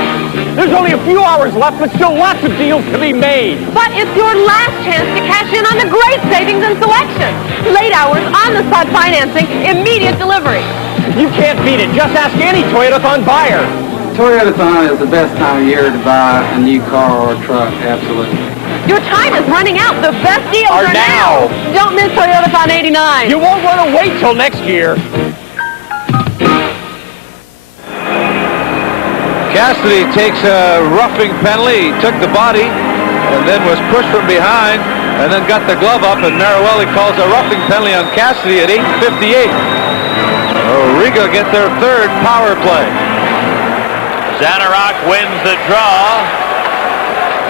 There's only a few hours left, but still lots of deals to be made. But it's your last chance to cash in on the great savings and selection. Late hours, on-the-spot financing, immediate delivery. You can't beat it. Just ask any Toyotathon buyer. Toyotathon is the best time of year to buy a new car or a truck, absolutely. Your time is running out. The best deals are now. Don't miss Toyotathon 89. You won't want to wait till next year. Cassidy takes a roughing penalty. He took the body and then was pushed from behind and then got the glove up, and Maruelli calls a roughing penalty on Cassidy at 8:58. Riga get their third power play. Zanarok wins the draw.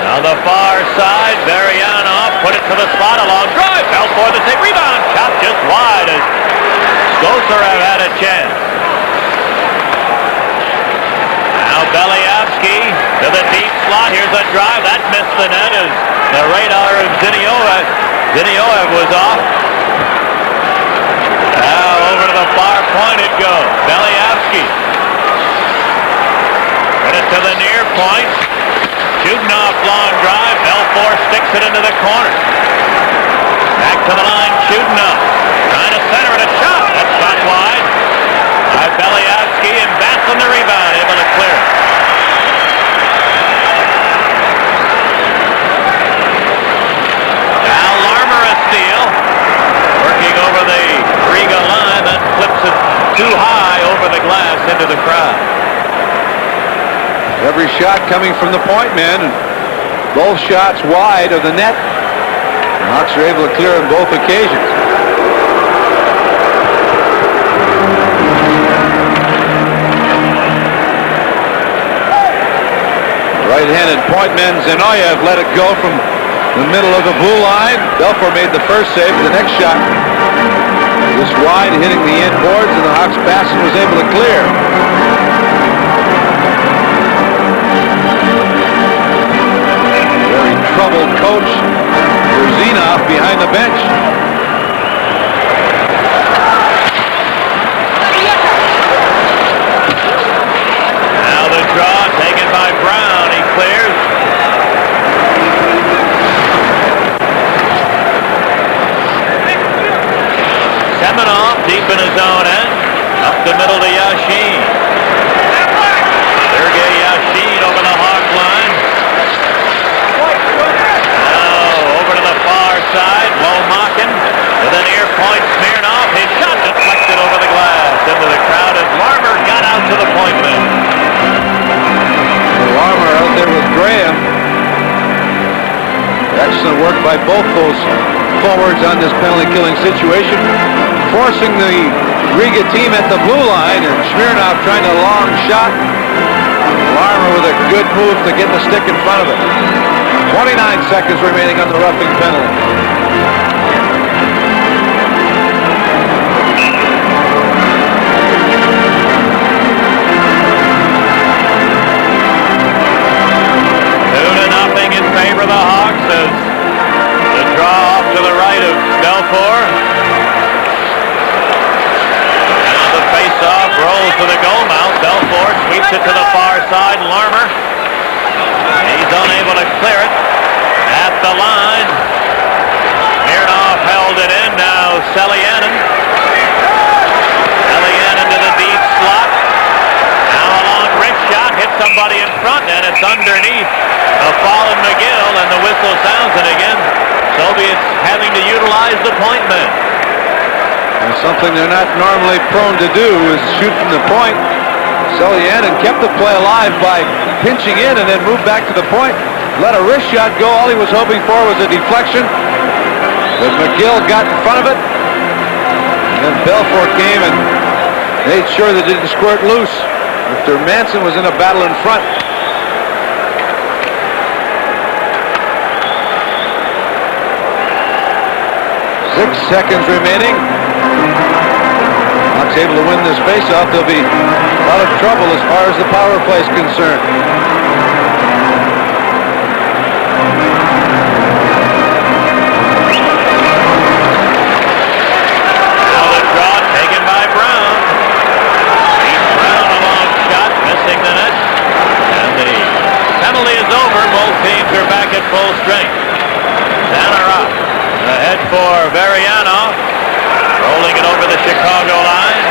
Now the far side, Varianov put it to the spot, a long drive, fell for the save, rebound, shot just wide as Skosarev had a chance. Now Beliavsky to the deep slot. Here's a drive. That missed the net as the radar of Zinioev was off. Now over to the far point it goes. Beliavsky. Put it to the near point. Chudnov long drive. Belfour sticks it into the corner. Back to the line, Chudnov. Trying to center it. A shot. That's shot wide by Beliavsky, and Batson the rebound, able to clear it. Now Larmer a steal. Working over the Riga line, then flips it too high over the glass into the crowd. Every shot coming from the point man, and both shots wide of the net. The Hawks are able to clear on both occasions. Right-handed point man Zinoyev let it go from the middle of the blue line. Belfour made the first save. The next shot just wide, hitting the end boards, and the Hawks Basson was able to clear. Very troubled coach Zinoff behind the bench. Now the draw taken by Brown. He clears. Semenov deep in his own end. Up the middle to Yashin. Sergei Yashin over the Hawk line. Now over to the far side. Lomakin to the near point. Smirnov. His shot deflected over the glass into the crowd as Larmer got out to the point man. Larmer out there with Graham. Excellent work by both those forwards on this penalty-killing situation, forcing the Riga team at the blue line, and Smirnov trying a long shot. Larmer with a good move to get the stick in front of it. 29 seconds remaining on the roughing penalty. In favor of the Hawks as the draw off to the right of Belfour. Now the face-off to the goal mouth. Belfour sweeps it to the far side. Larmer, he's unable to clear it at the line. Smirnoff held it in. Now Selianen. Selianen to the deep slot. Now a long wrist shot. Hits somebody in front, and it's underneath a fallen McGill, and the whistle sounds, and again, Soviets having to utilize the point men. And something they're not normally prone to do is shoot from the point. Selianen kept the play alive by pinching in and then moved back to the point. Let a wrist shot go. All he was hoping for was a deflection. But McGill got in front of it. And then Belfour came and made sure that it didn't squirt loose after Manson was in a battle in front. 6 seconds remaining. Hawks able to win this faceoff. They'll be out of trouble as far as the power play is concerned. Now the draw taken by Brown. Beats Brown, a long shot, missing the net. And the penalty is over. Both teams are back at full strength. Danarov ahead for Veriano. Rolling it over the Chicago line.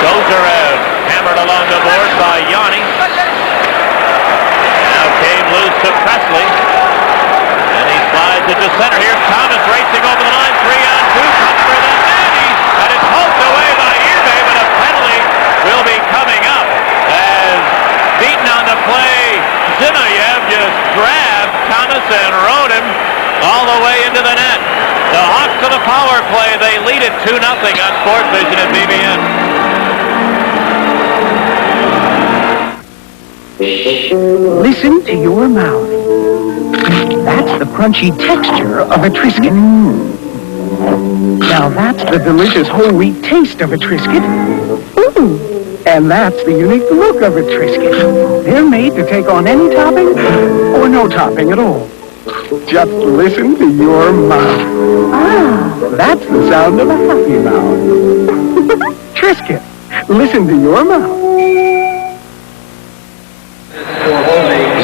Kozarev hammered along the board by Yanni. Now came loose to Presley. And he slides it to center. Here's Thomas racing over the line. 3-on-2. Comes for the net. And it's poked away by Irbe, but a penalty will be coming up. As beaten on the play, Zinoviev just grabbed Thomas and rode him all the way into the net. The Hawks to the power play. They lead it 2-0 on Sports Vision at BBN. Listen to your mouth. That's the crunchy texture of a Triscuit. Now that's the delicious whole wheat taste of a Triscuit. Ooh. And that's the unique look of a Triscuit. They're made to take on any topping or no topping at all. Just listen to your mouth. Ah, that's the sound of a happy mouth. Triscuit, listen to your mouth.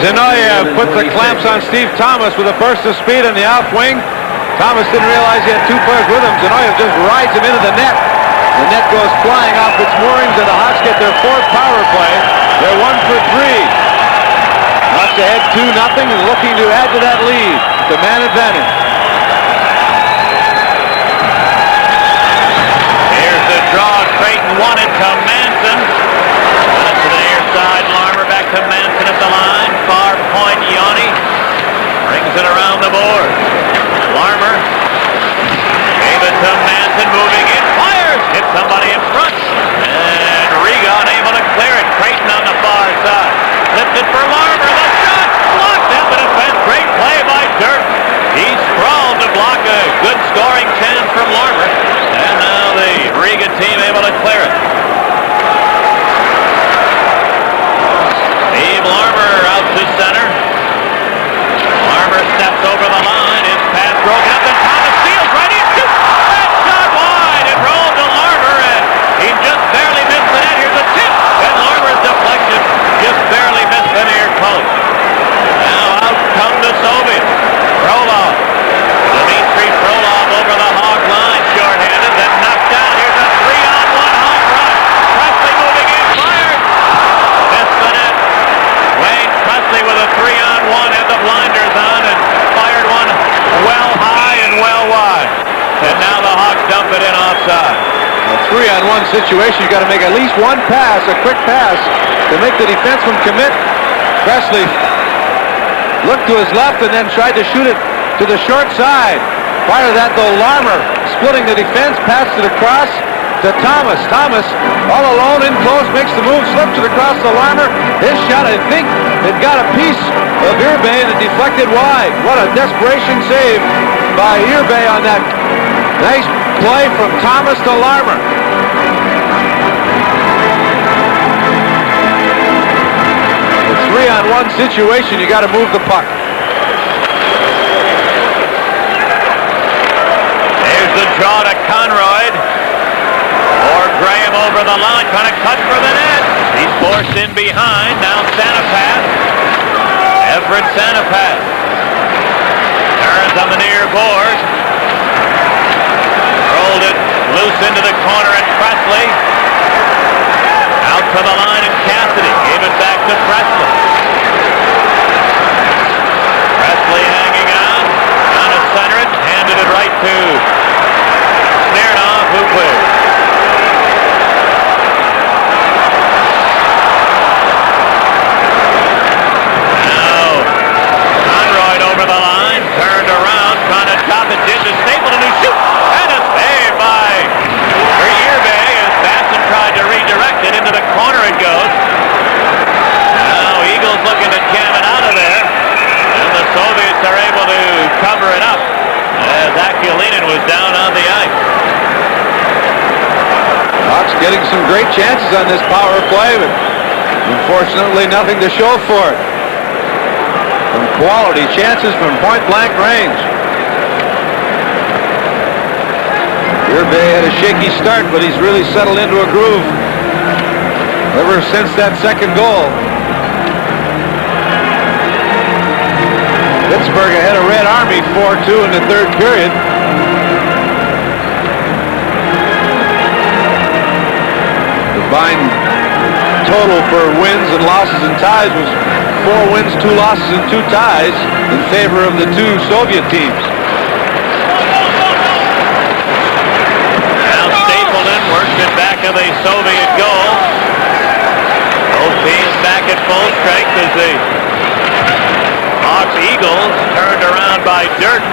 Zinoviev puts the clamps on Steve Thomas with a burst of speed in the out wing. Thomas didn't realize he had two players with him. Zinoviev just rides him into the net. The net goes flying off its moorings, and the Hawks get their fourth power play. They're 1 for 3. Hawks ahead 2-0 and looking to add to that lead. The man advantage. Here's the draw. Creighton won it to Manson. Went it to the near side. Larmer back to Manson at the line. Far point, Yanni brings it around the board. Larmer gave it to Manson, moving in, fires, hit somebody in front, and Riga unable to clear it. Creighton on the far side, flipped it for Larmer. The shot blocked at the defense. Great play by Dirk. He sprawled to block a good scoring chance from Larmer, and now the Riga team able to clear it. Steve Larmer out to center. Larmer steps over the line. His pass broken up, and Thomas steals right in. Shoots. That shot wide. It rolled to Larmer, and he just barely missed the net. Here's a tip, and Larmer's deflection just barely missed the near post. Now out come the Soviets. Frolov. Dmitry Frolov over the Hawk line. Short-handed, then knocked down. Here's a 3-on-1 Hawk rush. Presley moving in. Fired. Missed the net. Wayne Presley with a 3-on-1, had the blinders on, and fired one well high and well wide. And now the Hawks dump it in offside. A 3-on-1 situation, you got to make at least one pass, a quick pass, to make the defenseman commit. Presley looked to his left and then tried to shoot it to the short side. Prior to that, though, Larmer splitting the defense, passed it across to Thomas. Thomas, all alone, in close, makes the move, slips it across to Larmer. His shot, I think, it got a piece of Irbe and it deflected wide. What a desperation save by Irbe on that nice play from Thomas to Larmer. A 3-on-1 situation, you got to move the puck. There's the draw to Conroyd. Or Graham over over the line, trying to cut for the net. He's forced in behind. Now Sanapat. Everett Sanapat. Turns on the near board. Rolled it loose into the corner, and Presley. Out to the line, and Cassidy gave it back to Presley. Presley hanging on. Down to center it. Handed it right to Smirnoff, who cleared. Now, Conroy over the line. Turned around, trying to top it. Dishes Stapleton, who shoots. And a save by Irbe as Batson tried to redirect it. Into the corner it goes. Now Eagles looking to jam it out of there. And the Soviets are able to cover it up as Akulinen was down on the ice. Hawks getting some great chances on this power play, but unfortunately nothing to show for it. Some quality chances from point-blank range. Irbe had a shaky start, but he's really settled into a groove ever since that second goal. Pittsburgh ahead of Red Army 4-2 in the third period. The combined total for wins and losses and ties was 4 wins, 2 losses, and 2 ties in favor of the two Soviet teams. Now Stapleton works it back to the Soviet goal. Both teams back at full strength as the Hawks Eagles turned around by Durden.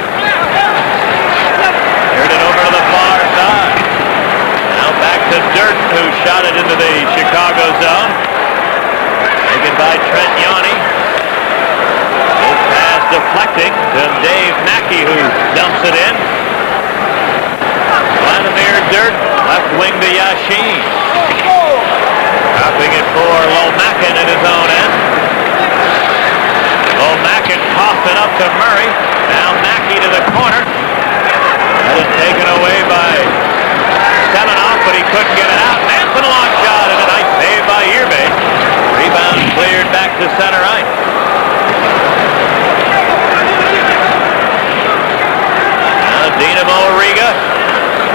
Turned it over to the far side. Now back to Durden, who shot it into the Chicago zone. Taken by Trent Yanni. This pass deflecting to Dave Mackey, who dumps it in. Vladimir Durden, left wing to Yashin. Dropping it for Lomakin at his own end. Lomakin tossed it up to Murray. Now Mackey to the corner. That is taken away by Semenoff, but he couldn't get it out. Manson, a long shot, and a nice save by Irbe. Rebound cleared back to center ice. Now Dynamo Riga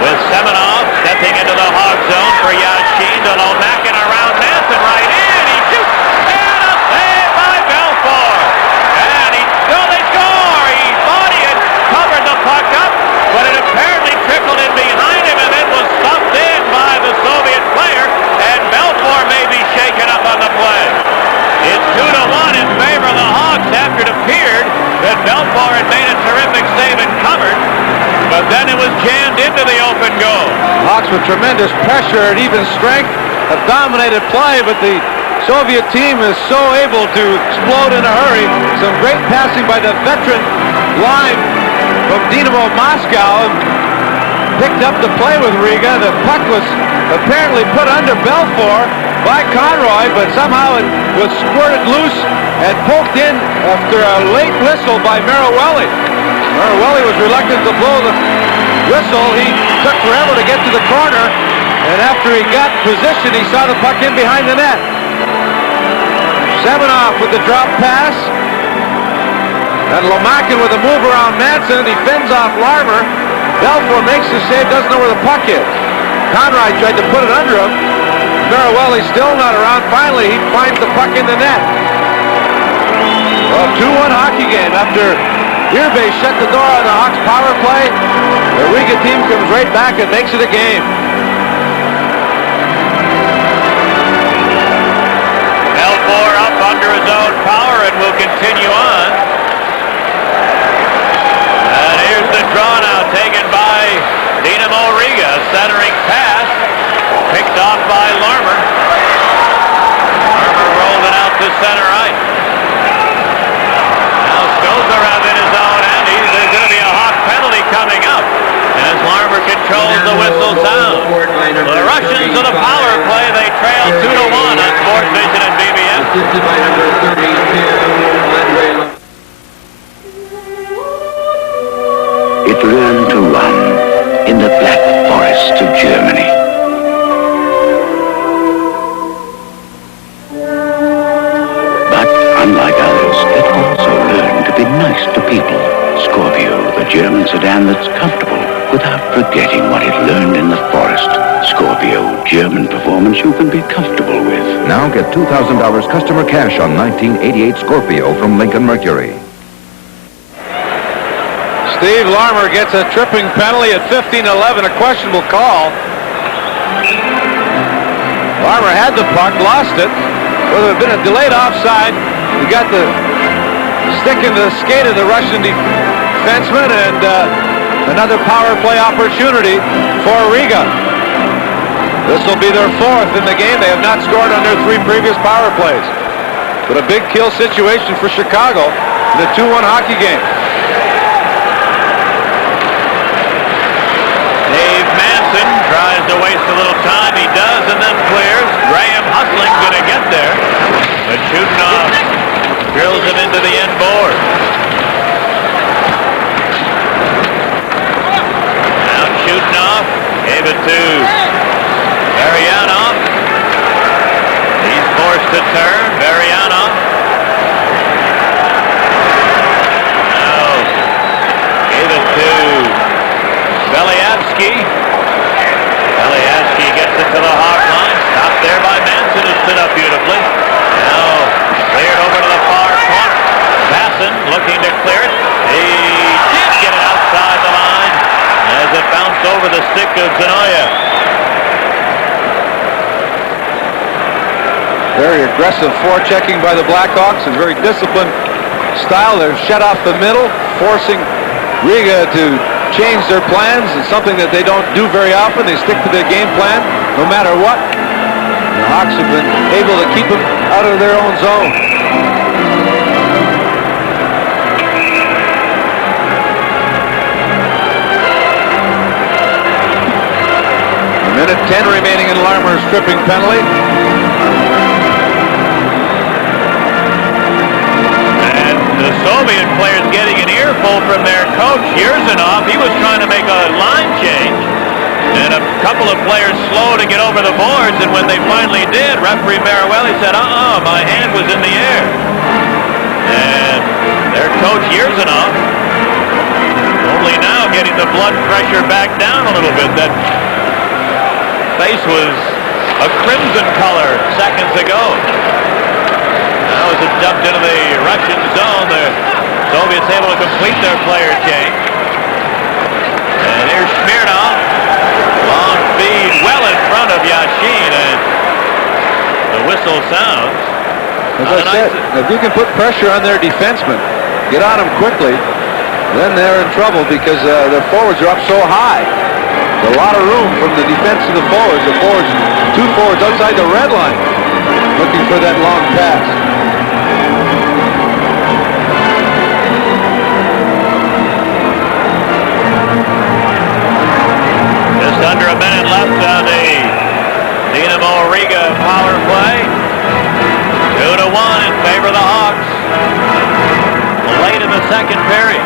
with Semenoff stepping into the Hawk zone for Yashin to Lomakin around Manson, right in. He shoots, and a save by Belfour. And they score. He thought he had covered the puck up, but it apparently trickled in behind him and then was stuffed in by the Soviet player, and Belfour may be shaken up on the play. It's 2-1 in favor of the Hawks after it appeared that Belfour had made a terrific save and covered, but then it was jammed into the open goal. Hawks with tremendous pressure and even strength have dominated play, but the Soviet team is so able to explode in a hurry. Some great passing by the veteran line from Dynamo Moscow. Picked up the play with Riga. The puck was apparently put under Belfour by Conroy, but somehow it was squirted loose and poked in after a late whistle by Marawelli. Marawelli was reluctant to blow the whistle. He took forever to get to the corner, and after he got position, he saw the puck in behind the net. Semenoff with the drop pass, and Lomakin with a move around Manson. He fends off Larmer. Belfour makes the save, doesn't know where the puck is. Conroy tried to put it under him. Marawelli still not around. Finally, he finds the puck in the net. Well, 2-1 hockey game. After Irbe shut the door on the Hawks power play, the Riga team comes right back and makes it a game. Belfour up under his own power and will continue on. And here's the draw now taken by Dynamo Riga. Centering pass picked off by Larmer. Larmer rolled it out to center ice. Now Skozarev in his own end. There's going to be a Hawk penalty coming up as Larmer controls the whistle sound. The Russians to the power play. They trail 2-1 on Sports Vision and BBM. Assisted by number 32, Andre. It learned to run in the Black Forest of Germany. performance you can be comfortable with. Now get $2,000 customer cash on 1988 Scorpio from Lincoln Mercury. Steve Larmer gets a tripping penalty at 15-11, a questionable call. Larmer had the puck, lost it. Well, there had been a delayed offside. He got the stick into the skate of the Russian defenseman, and another power play opportunity for Riga. This will be their fourth in the game. They have not scored on their 3 previous power plays. But a big kill situation for Chicago in a 2-1 hockey game. Dave Manson tries to waste a little time. He does, and then clears. Graham Husling's going to get there. But Chudinov drills him into the end board. Now Chudinov gave it to Varianov. He's forced to turn. Varianov. Now gave it to Beliavsky. Beliavsky gets it to the Hawk line. Stopped there by Manson, who stood up beautifully. Now cleared over to the far corner. Passon looking to clear it. He did get it outside the line as it bounced over the stick of Zanoya. Very aggressive forechecking by the Blackhawks and very disciplined style. They're shut off the middle, forcing Riga to change their plans. It's something that they don't do very often. They stick to their game plan no matter what. The Hawks have been able to keep them out of their own zone. A minute 10 remaining in Larmer's tripping penalty. The Soviet players getting an earful from their coach, Yurzanov. He was trying to make a line change. And a couple of players slow to get over the boards, and when they finally did, referee Maruelli said, my hand was in the air. And their coach, Yurzanov, only now getting the blood pressure back down a little bit. That face was a crimson color seconds ago. Now as it dumped into the Russian zone, the Soviets able to complete their player change. And here's Smirnov. Long feed well in front of Yashin, and the whistle sounds. As I said, if you can put pressure on their defensemen, get on them quickly, then they're in trouble because their forwards are up so high. There's a lot of room from the defense to the forwards. The forwards, 2 forwards outside the red line, looking for that long pass. Under a minute left on the Dynamo Riga power play. 2-1 in favor of the Hawks. Late in the second period.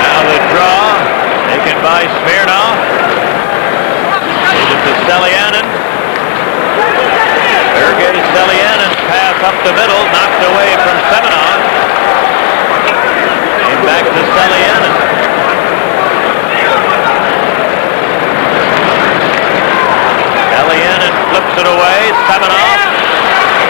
Now the draw taken by Smirnov. Gave it to Selianin. Sergei Selianin's pass up the middle, knocked away from Semenov. Came back to Selianin. Selianin flips it away. Semenov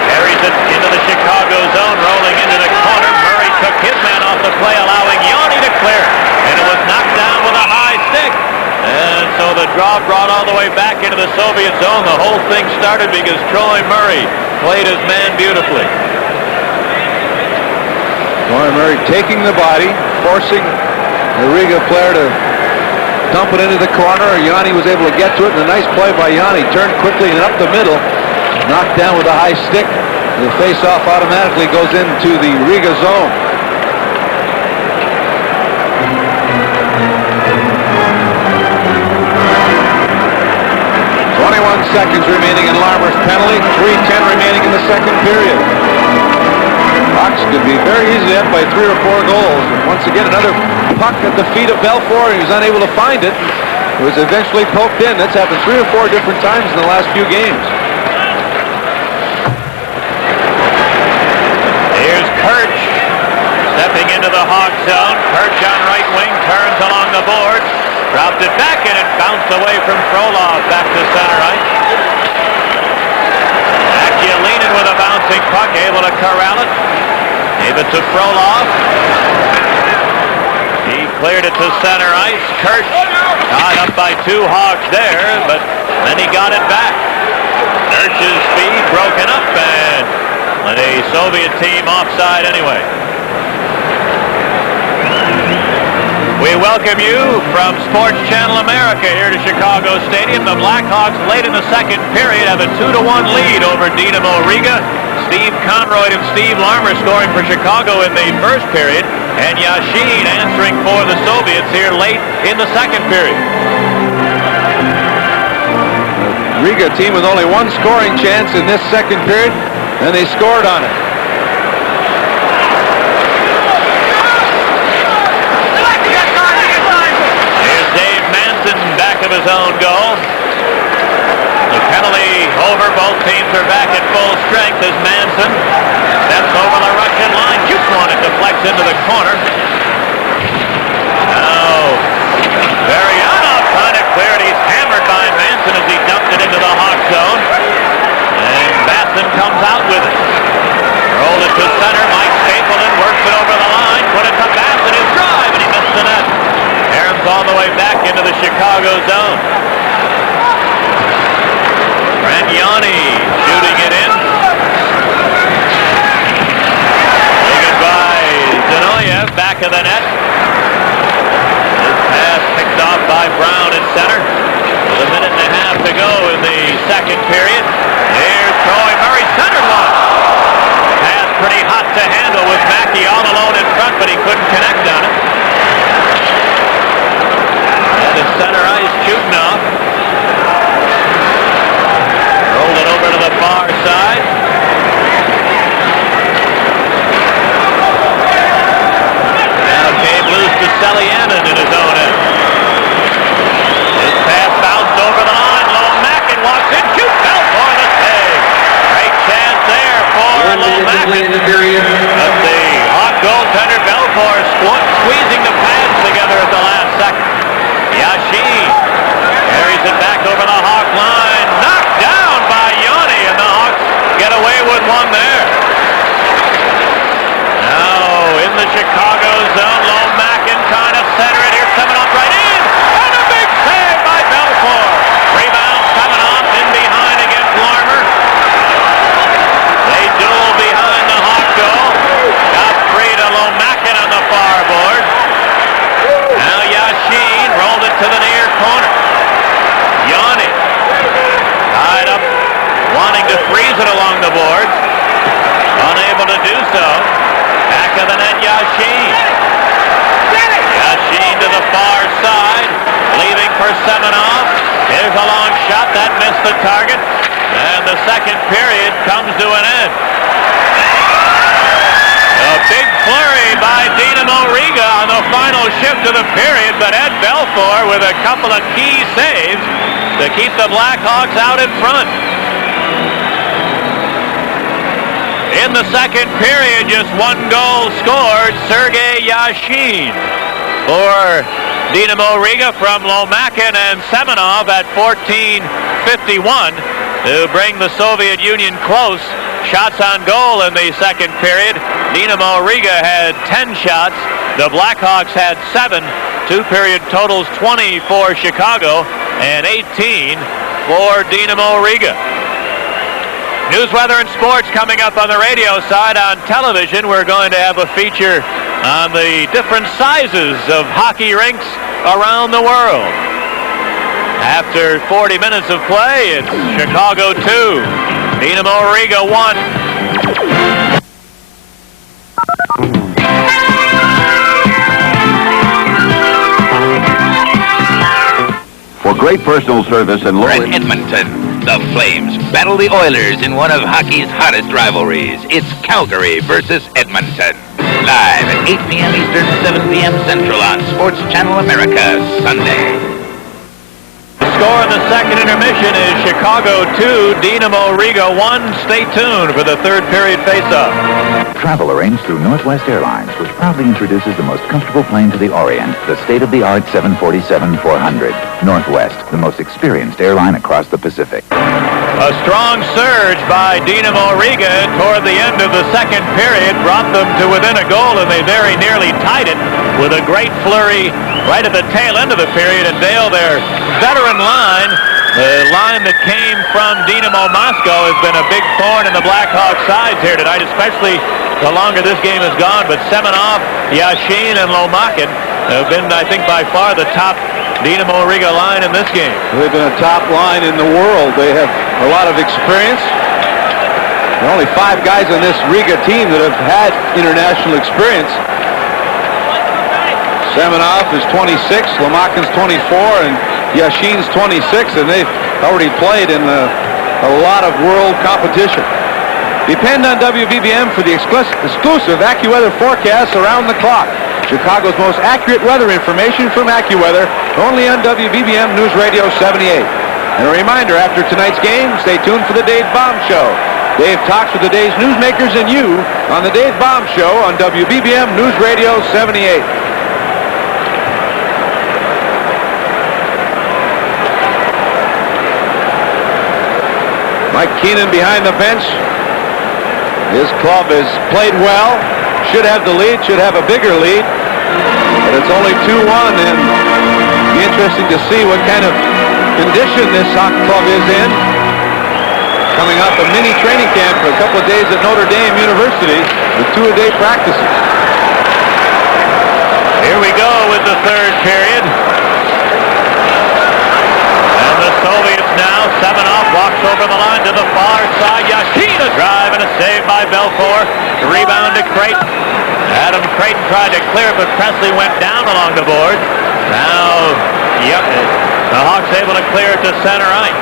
carries it into the Chicago zone, rolling into the corner. Murray took his man off the play, allowing Yanni to clear it. And it was knocked down with a high stick. And so the draw brought all the way back into the Soviet zone. The whole thing started because Troy Murray played his man beautifully. Troy Murray taking the body, forcing the Riga player to dump it into the corner. Yanni was able to get to it, and a nice play by Yanni. Turned quickly and up the middle, knocked down with a high stick. The face-off automatically goes into the Riga zone. 21 seconds remaining in Larmer's penalty. 3:10 remaining in the second period. Hawks could be very easily up by 3 or 4 goals. And once again, another puck at the feet of Belfour. He was unable to find it. It was eventually poked in. That's happened 3 or 4 different times in the last few games. Sent it back, and it bounced away from Frolov back to center ice. Akulinen with a bouncing puck, able to corral it. Gave it to Frolov. He cleared it to center ice. Kurt tied up by two Hawks there, but then he got it back. Kirch's speed broken up, and the Soviet team offside anyway. We welcome you from Sports Channel America here to Chicago Stadium. The Blackhawks late in the second period have a 2-1 lead over Dynamo Riga. Steve Conroy and Steve Larmer scoring for Chicago in the first period, and Yashin answering for the Soviets here late in the second period. The Riga team with only one scoring chance in this second period, and they scored on it. Back of his own goal. The penalty over. Both teams are back at full strength as Manson steps over the Russian line. Shoots one and deflects into the corner. Now, Varianov trying to clear it. He's hammered by Manson as he dumped it into the Hawk zone. And Batson comes out with it. Rolled it to center. Mike Stapleton works it over the line. Put it to Batson. His drive, and he missed the net. Aarons all the way back into the Chicago zone. Rangiani shooting it in. Taken by Zinoyev, back of the net. This pass picked off by Brown at center. With a minute and a half to go in the second period. Here's Troy Murray, centered one. Pass pretty hot to handle with Mackey all alone in front, but he couldn't connect on it. Center ice, Chudnov. Rolled it over to the far side. Now came loose to Selianin in his own end. His pass bounced over the line. Lomakin walks in, shoots out for the save. Great chance there for Lomakin. But the Hawk goaltender Belfour squeezing the pads together at the last second. Yashin carries it back over the Hawk line. Knocked down by Yanni, and the Hawks get away with one there. Now in the Chicago zone, Lomakin trying to center it. Here's Semenov right in, and a big save by Belfour. Rebound Semenov in behind against Larmer. They duel behind the Hawk goal. Got free to Lomakin on the far board. Now Yashin rolled it to the near corner. Yanni tied up, wanting to freeze it along the boards. Unable to do so. Back of the net, Yashin. Yashin to the far side, leaving for Semenov. Here's a long shot. That missed the target. And the second period comes to an end. A big flurry by Dynamo Riga on the final shift of the period, but Ed Belfour with a couple of key saves to keep the Blackhawks out in front. In the second period, just one goal scored, Sergei Yashin for Dynamo Riga from Lomakin and Semenov at 14:51 to bring the Soviet Union close. Shots on goal in the second period. Dynamo Riga had 10 shots. The Blackhawks had 7. Two-period totals 20 for Chicago and 18 for Dynamo Riga. News, weather, and sports coming up on the radio side. On television, we're going to have a feature on the different sizes of hockey rinks around the world. After 40 minutes of play, it's Chicago 2, Dynamo Riga 1. For great personal service and low... In Edmonton, the Flames battle the Oilers in one of hockey's hottest rivalries. It's Calgary versus Edmonton. Live at 8 p.m. Eastern, 7 p.m. Central on Sports Channel America, Sunday. score in the second intermission is Chicago 2, Dynamo Riga 1. Stay tuned for the third period face-off. Travel arranged through Northwest Airlines, which proudly introduces the most comfortable plane to the Orient, the state-of-the-art 747-400. Northwest, the most experienced airline across the Pacific. A strong surge by Dynamo Riga toward the end of the second period brought them to within a goal, and they very nearly tied it with a great flurry right at the tail end of the period. And Dale, their veteran line, the line that came from Dynamo Moscow, has been a big thorn in the Blackhawks' sides here tonight, especially the longer this game has gone. But Semenov, Yashin, and Lomakin have been, I think, by far the top Dynamo Riga line in this game. They've been a top line in the world. They have a lot of experience. There are only 5 guys on this Riga team that have had international experience. Semenov is 26, Lomakin's 24, and Yashin's 26, and they've already played in a lot of world competition. Depend on WVBM for the exclusive AccuWeather forecasts around the clock. Chicago's most accurate weather information from AccuWeather, only on WVBM News Radio 78. And a reminder, after tonight's game, stay tuned for the Dave Baum Show. Dave talks with the day's newsmakers and you on the Dave Baum Show on WVBM News Radio 78. Mike Keenan behind the bench. His club has played well. Should have the lead, should have a bigger lead. But it's only 2-1, and it'll be interesting to see what kind of condition this hockey club is in. Coming up a mini training camp for a couple of days at Notre Dame University with 2-a-day practices. Here we go with the third period. And the Soviets now, Semenov walks over the line to the far side. Yashin, a drive and a save by Belfour. The rebound to Creighton. Adam Creighton tried to clear, but Presley went down along the board. Now, the Hawks able to clear it to center ice.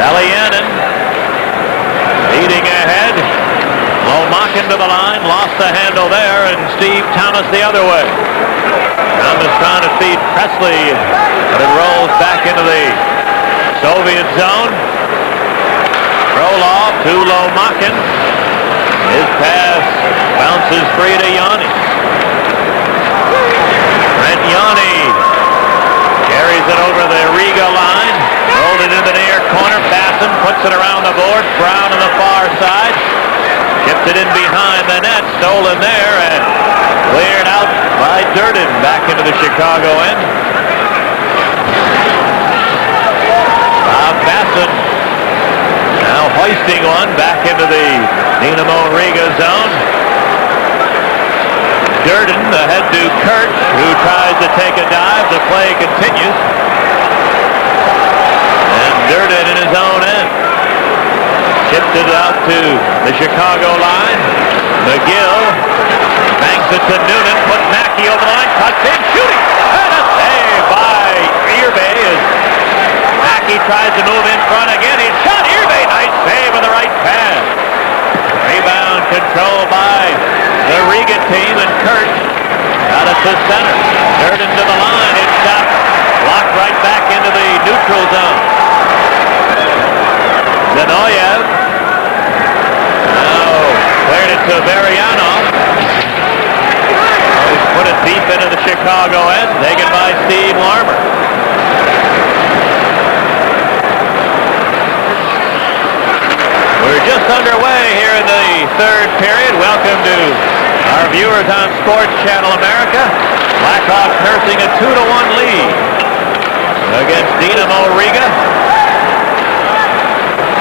Salianen leading ahead. Lomakin to the line, lost the handle there, and Steve Thomas the other way. Thomas trying to feed Presley, but it rolls back into the Soviet zone. Frolov to Lomakin. His pass bounces free to Yanni. Brent Yanni carries it over the Riga line. Rolled it into the near corner. Basson puts it around the board. Brown on the far side. Tipped it in behind the net. Stolen there and cleared out by Durden. Back into the Chicago end. Bob Basson now hoisting one back into the Dynamo Riga zone. Durden ahead to Kirch, who tries to take a dive. The play continues. And Durden in his own end. Chipped it out to the Chicago line. McGill banks it to Noonan. Put Mackey over the line. Cuts in. Shooting. And a save by Irbe as Mackey tries to move in front again. He shot. Irbe. Nice save with the right pass. Rebound controlled by the Riga team, and Kurt got it to center. Durden to the line. It's stopped. Blocked right back into the neutral zone. Zenoyev now cleared it to Varianov. He's put it deep into the Chicago end, taken by Steve Larmer. We're just underway here in the third period. Welcome to our viewers on Sports Channel America. Blackhawks nursing a 2-1 lead against Dynamo Riga.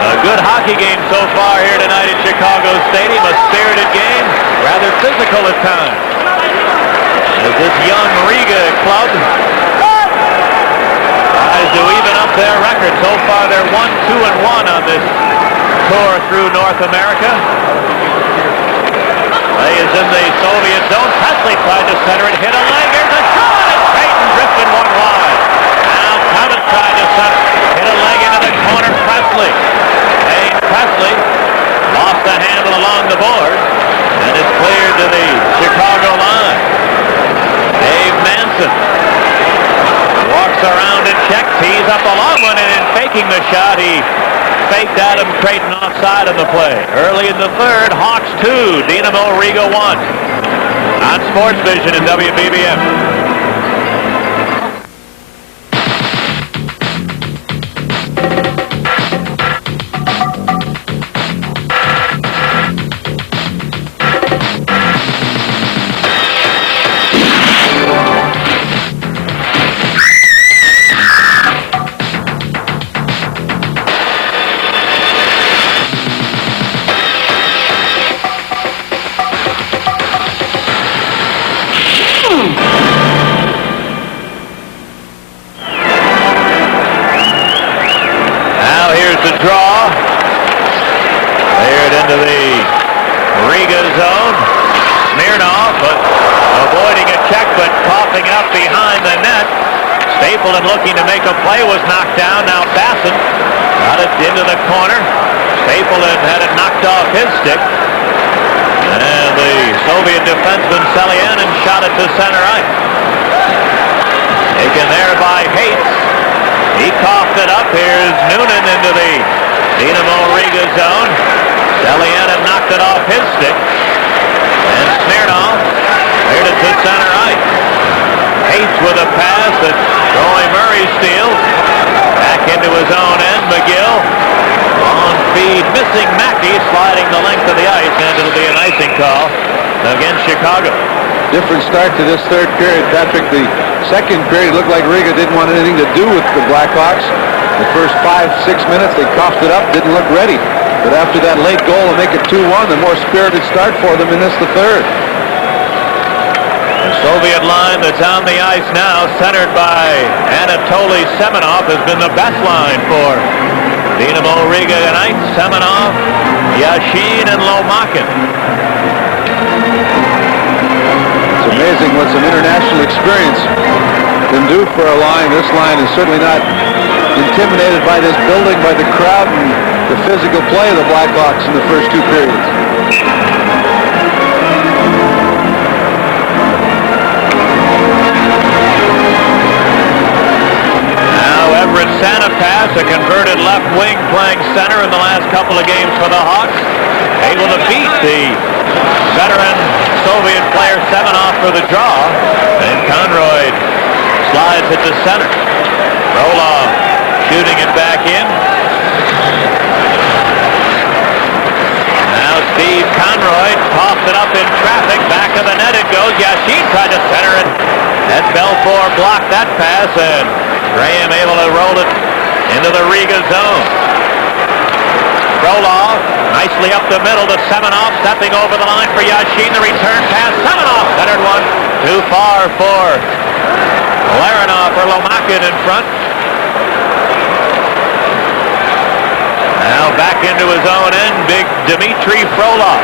A good hockey game so far here tonight at Chicago Stadium. A spirited game, rather physical at times. As this young Riga club tries to even up their record. So far they're 1-2-1 on this tour through North America. Play is in the Soviet zone. Presley tried to center it, hit a leg. Here's a shot, and Creighton drifted one wide. Now Thomas tried to center, hit a leg into the corner. Presley. Presley lost the handle along the board, and it's cleared to the Chicago line. Dave Manson walks Looks around and checks. Tees up a long one, and in faking the shot, he faked Adam Creighton offside of the play. Early in the third, Hawks 2, Dynamo Riga 1. On Sports Vision and WBBM. Looking to make a play, was knocked down. Now Basson got it into the corner. Stapleton had it knocked off his stick. And the Soviet defenseman Selyanin shot it to center ice. Taken there by Hates. He coughed it up. Here's Noonan into the Dynamo Riga zone. Selyanin knocked it off his stick. And Smirnov cleared it to center ice. Hates with a pass that Roy Murray steals. Back into his own end. McGill on feed. Missing Mackey, sliding the length of the ice, and it'll be an icing call against Chicago. Different start to this third period, Patrick. The second period looked like Riga didn't want anything to do with the Blackhawks. The first 5-6 minutes, they coughed it up, didn't look ready. But after that late goal to make it 2-1, the more spirited start for them in this, the third. The Soviet line that's on the ice now, centered by Anatoly Semenov, has been the best line for Dynamo Riga tonight. Semenov, Yashin, and Lomakin. It's amazing what some international experience can do for a line. This line is certainly not intimidated by this building, by the crowd, and the physical play of the Blackhawks in the first two periods. Santa pass, a converted left wing playing center in the last couple of games for the Hawks. Able to beat the veteran Soviet player Semenov for the draw. And Conroy slides it to center. Roloff shooting it back in. Now Steve Conroy tossed it up in traffic. Back of the net it goes. Yashin tried to center it. That Belfour blocked that pass, and Graham able to roll it into the Riga zone. Roloff nicely up the middle to Semenov, stepping over the line for Yashin. The return pass. Semenov centered one. Too far for Laranov or Lomakin in front. Now back into his own end, big Dmitry Frolov.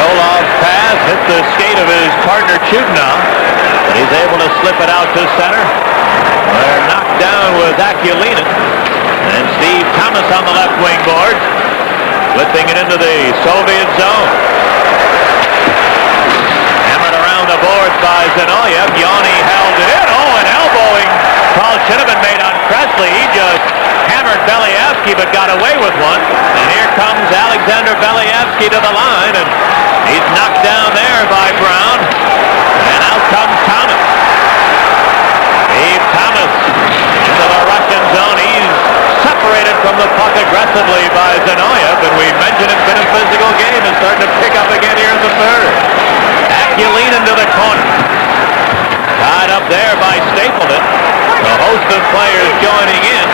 Rolov's pass hit the skate of his partner Chudnov, but he's able to slip it out to center. They're knocked down with Akulinin, and Steve Thomas on the left wing board, flipping it into the Soviet zone. Hammered around the boards by Zinoyev. Yanni held it in. Oh, an elbowing call should have been made on Presley. He just hammered Believsky, but got away with one. And here comes Alexander Believsky to the line, and he's knocked down there by Brown. And out comes Thomas. Steve Thomas into the Russian zone. He's separated from the puck aggressively by Zinoyev, and we mentioned it's been a physical game. It's starting to pick up again here in the third. Akulinin into the corner. Tied up there by Stapleton. The host of players joining in.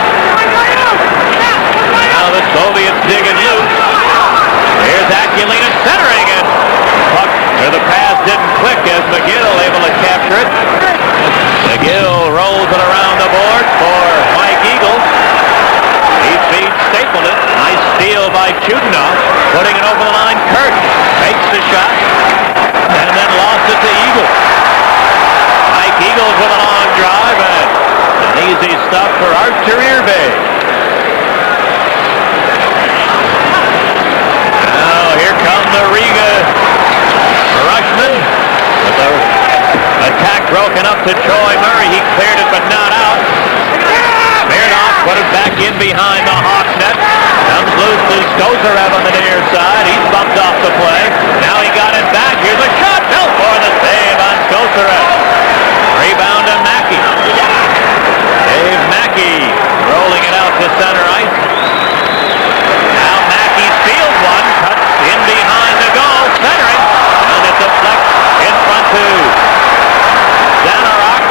Now the Soviets digging loose. Here's Akulinin centering it. Puck, or the pass didn't click as McGill able to capture it. McGill rolls it around the board for Mike Eagle. He feeds Stapleton. Nice steal by Chudnov. Putting it over the line. Kurt makes the shot and then lost it to Eagle. Mike Eagles with a long drive and an easy stop for Artur Irbay. Now here come the Riga Rushmen. broken up to Troy Murray. He cleared it, but not out. Smirnoff put it back in behind the Hawks net. Comes loose to Skozarev on the near side. He's bumped off the play. Now he got it back. Here's a shot. Belfour the save on Skozarev. Rebound to Mackey. Dave Mackey rolling it out to center ice. Now Mackey steals one. Cuts in behind the goal. Centering. And it deflects in front to Zanarok.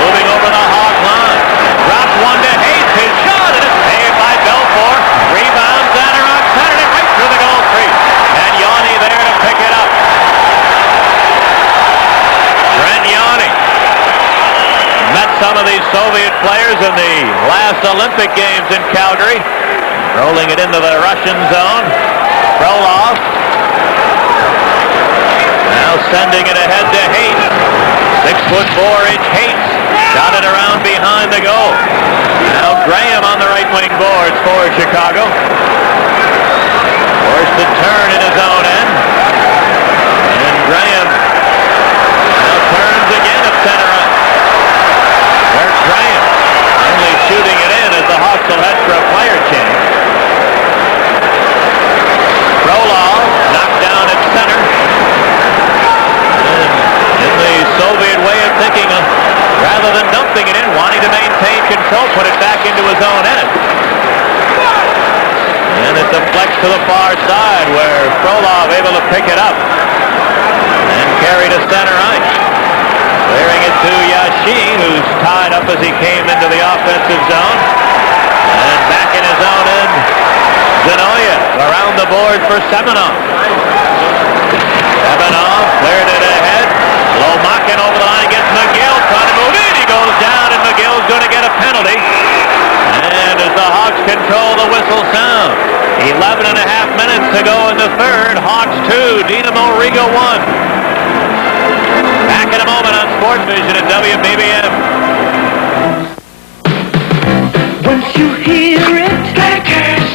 Moving over the Hawk line. Drops one to Hayes. His shot, and it's saved by Belfour. Rebound, Zanarok centered it right through the goal crease. And Yanni there to pick it up. Trent Yanni met some of these Soviet players in the last Olympic Games in Calgary. Rolling it into the Russian zone. Frolov. Now sending it ahead to Hayes. 6'4" Hayes. Shot it around behind the goal. Now Graham on the right wing boards for Chicago. Forced to turn in his own end. And Graham now turns again at center ice. There's Graham. Only shooting it in as the Hawks will head for a player change. Frolov knocked down at center. And in the Soviet way of thinking, rather than dumping it in, wanting to maintain control, put it back into his own end. And it deflects to the far side where Frolov able to pick it up and carry to center ice. Clearing it to Yashin, who's tied up as he came into the offensive zone. And back in his own end, Zanoyev around the board for Semenov. Semenov cleared it ahead. Lomakin over the line against McGill, trying to move in. He goes down, and McGill's going to get a penalty. And as the Hawks control the whistle sound, 11 and a half minutes to go in the third. Hawks 2, Dynamo Riga 1. Back in a moment on Sports Vision at WBBM. Once you hear it,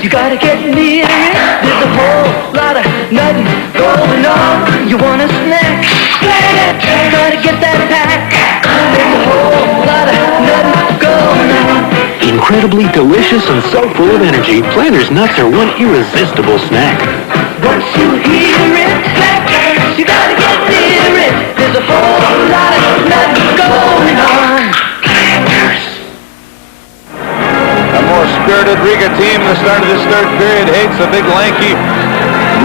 you gotta get near it. There's a whole lot of nothing going on. You want a snack? Gotta get that pack. There's a whole lot of nothing going on. Incredibly delicious and so full of energy, Planters nuts are one irresistible snack. Once you hear it, you gotta get near it. There's a whole lot of nothing going on. A more spirited Riga team in the start of this third period. Hates the big lanky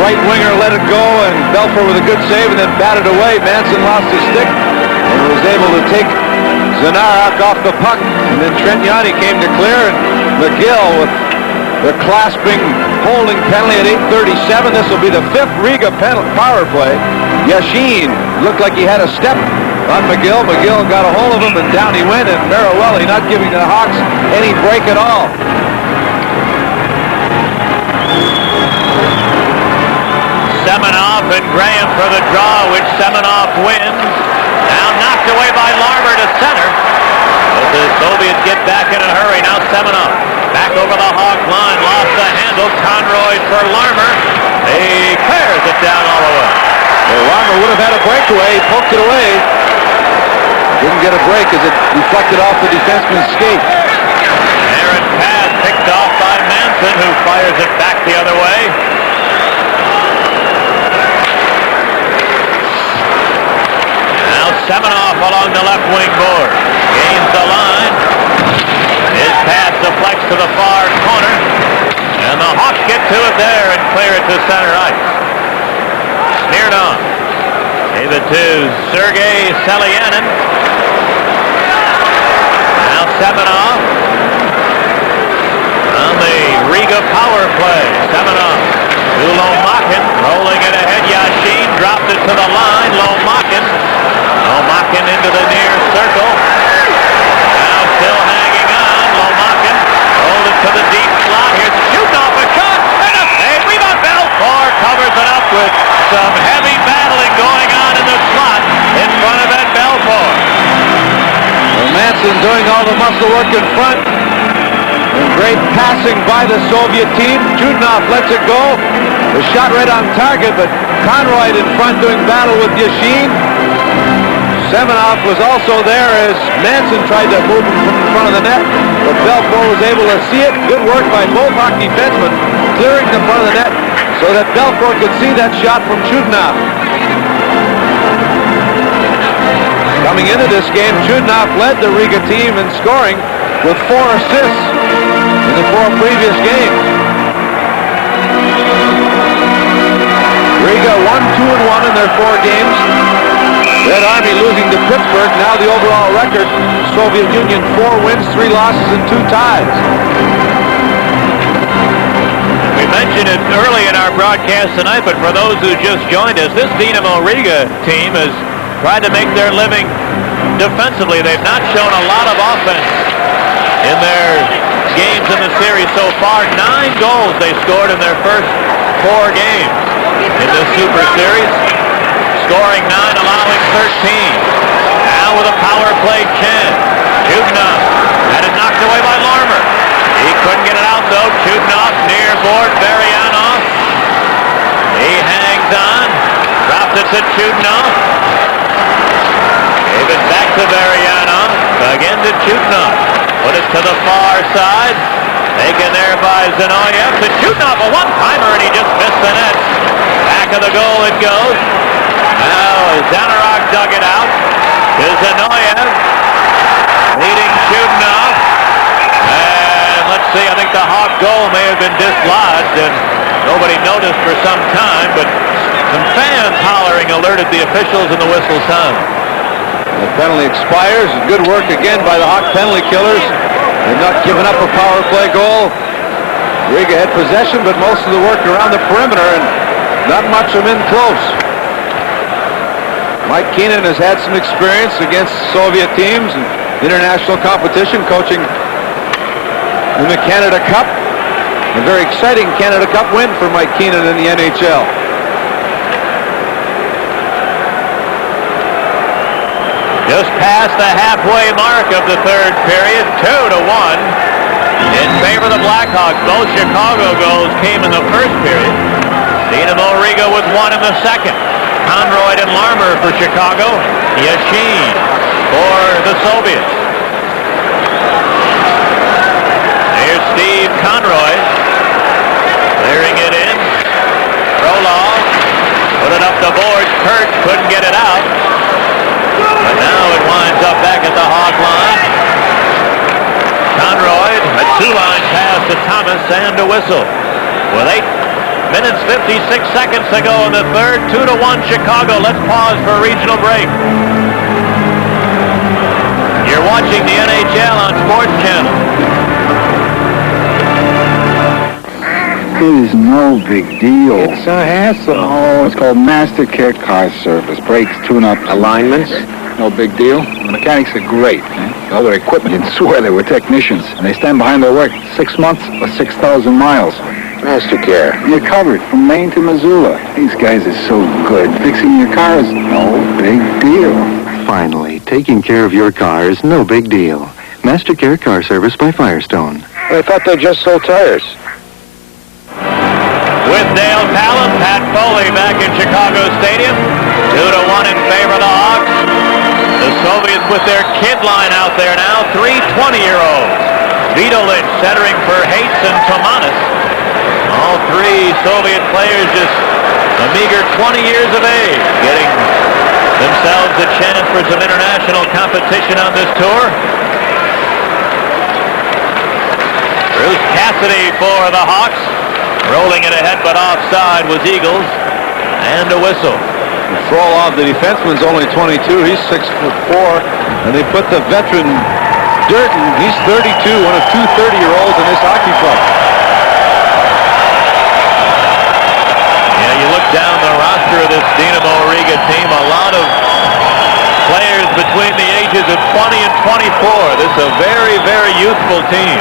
right winger, let it go, and Belfour with a good save and then batted away. Manson lost his stick and was able to take Zanarok off the puck. And then Trent Yanni came to clear, and McGill with the clasping holding penalty at 8:37. This will be the fifth Riga power play. Yashin looked like he had a step on McGill. McGill got a hold of him, and down he went, and Marawelli not giving the Hawks any break at all. Semenov and Graham for the draw, which Semenov wins. Now knocked away by Larmer to center. But the Soviets get back in a hurry. Now Semenov back over the Hawk line. Lost the handle. Conroy for Larmer. He clears it down all the way. Well, Larmer would have had a breakaway. He poked it away. Didn't get a break as it deflected off the defenseman's skate. Aaron pass picked off by Manson, who fires it back the other way. Semenov along the left wing board. Gains the line. His pass deflects to the far corner. And the Hawks get to it there and clear it to center ice. Smirnoff gave it to Sergei Selyanin. Now Semenov on the Riga power play. Semenov to Lomakin. Rolling it ahead. Yashin dropped it to the line. Lomakin into the near circle. Now still hanging on. Lomakin rolled it to the deep slot. Here's shooting off a shot. And a save. Rebound. Belfour covers it up with some heavy battling going on in the slot in front of Ed Belfour. Well, Manson doing all the muscle work in front. And great passing by the Soviet team. Chudnov lets it go. The shot right on target, but Conroy in front doing battle with Yashin. Semenov was also there as Manson tried to move him from in front of the net, but Belcourt was able to see it. Good work by both Hawk defensemen, clearing the front of the net so that Belcourt could see that shot from Chudnow. Coming into this game, Chudnow led the Riga team in scoring with 4 assists in the 4 previous games. Riga 1-2-1 in their 4 games. Red Army losing to Pittsburgh. Now the overall record, Soviet Union 4 wins, 3 losses, and 2 ties. We mentioned it early in our broadcast tonight, but for those who just joined us, this Dynamo Riga team has tried to make their living defensively. They've not shown a lot of offense in their games in the series so far. 9 goals they scored in their first 4 games in this Superseries. Scoring 9, allowing 13. Now with a power play chance. Chudnow had it knocked away by Larmer. He couldn't get it out though. Chudnow near board. Varianov. He hangs on. Dropped it to Chudnow. Gave it back to Varianov. Again to Chudnow. Put it to the far side. Taken there by Zinoyev. To Chudnow, a one-timer, and he just missed the net. Back of the goal it goes. Now Zanarok dug it out to Zinoyev, leading Chudnow. And let's see, I think the Hawk goal may have been dislodged, and nobody noticed for some time, but some fans hollering alerted the officials, and the whistle sounded. The penalty expires. Good work again by the Hawk penalty killers. They've not given up a power play goal. Riga had possession, but most of the work around the perimeter, and not much of them in close. Mike Keenan has had some experience against Soviet teams and international competition, coaching in the Canada Cup. A very exciting Canada Cup win for Mike Keenan in the NHL. Just past the halfway mark of the 3rd period, 2-1 in favor of the Blackhawks. Both Chicago goals came in the 1st period. Dynamo Riga with 1 in the 2nd. Conroy and Larmer for Chicago. Yashin for the Soviets. Here's Steve Conroy. Clearing it in. Frolov. Put it up the boards. Kurt couldn't get it out. But now it winds up back at the Hawk line. Conroy, a 2-line pass to Thomas and a whistle. With 8 minutes, 56 seconds to go in the 3rd. 2-1 Chicago. Let's pause for a regional break. You're watching the NHL on Sports Channel. It is no big deal. It's a hassle. Oh, it's called Master Care Car Service. Brakes, tune-up, alignments. No big deal. The mechanics are great. All their equipment, you'd swear they were technicians. And they stand behind their work 6 months or 6,000 miles. Master Care. You're covered from Maine to Missoula. These guys are so good. Fixing your cars, no big deal. Finally, taking care of your car is no big deal. Master Care Car Service by Firestone. I thought they just sold tires. With Dale Talon, Pat Foley back in Chicago Stadium. 2-1 in favor of the Hawks. The Soviets with their kid line out there now. 3 20-year-olds. Vidolich centering for Hates and Tomanis. All 3 Soviet players just a meager 20 years of age, getting themselves a chance for some international competition on this tour. Bruce Cassidy for the Hawks. Rolling it ahead, but offside was Eagles. And a whistle. Frolov, the defenseman's only 22. He's 6'4", and they put the veteran Durden. He's 32, one of 2 30-year-olds in this hockey club. Yeah, you look down the roster of this Dynamo Riga team, a lot of players between the ages of 20 and 24. This is a very, very youthful team.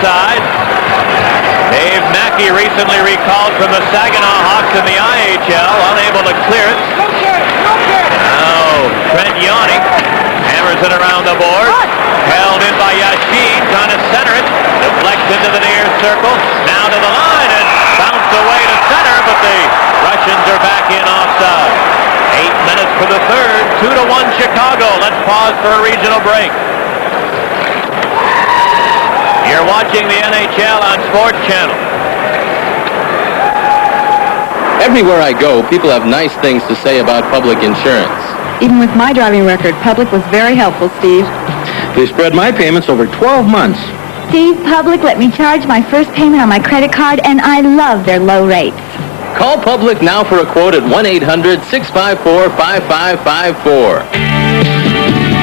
Side. Dave Mackey recently recalled from the Saginaw Hawks in the IHL, unable to clear it. Now Trent Yanni hammers it around the board. Held in by Yashin, trying to center it. Deflects into the near circle. Now to the line and bounced away to center, but the Russians are back in offside. 8 minutes for the third. 2-1 Chicago. Let's pause for a regional break. You're watching the NHL on Sports Channel. Everywhere I go, people have nice things to say about public insurance. Even with my driving record, Public was very helpful, Steve. They spread my payments over 12 months. Steve, Public let me charge my first payment on my credit card, and I love their low rates. Call Public now for a quote at 1-800-654-5554.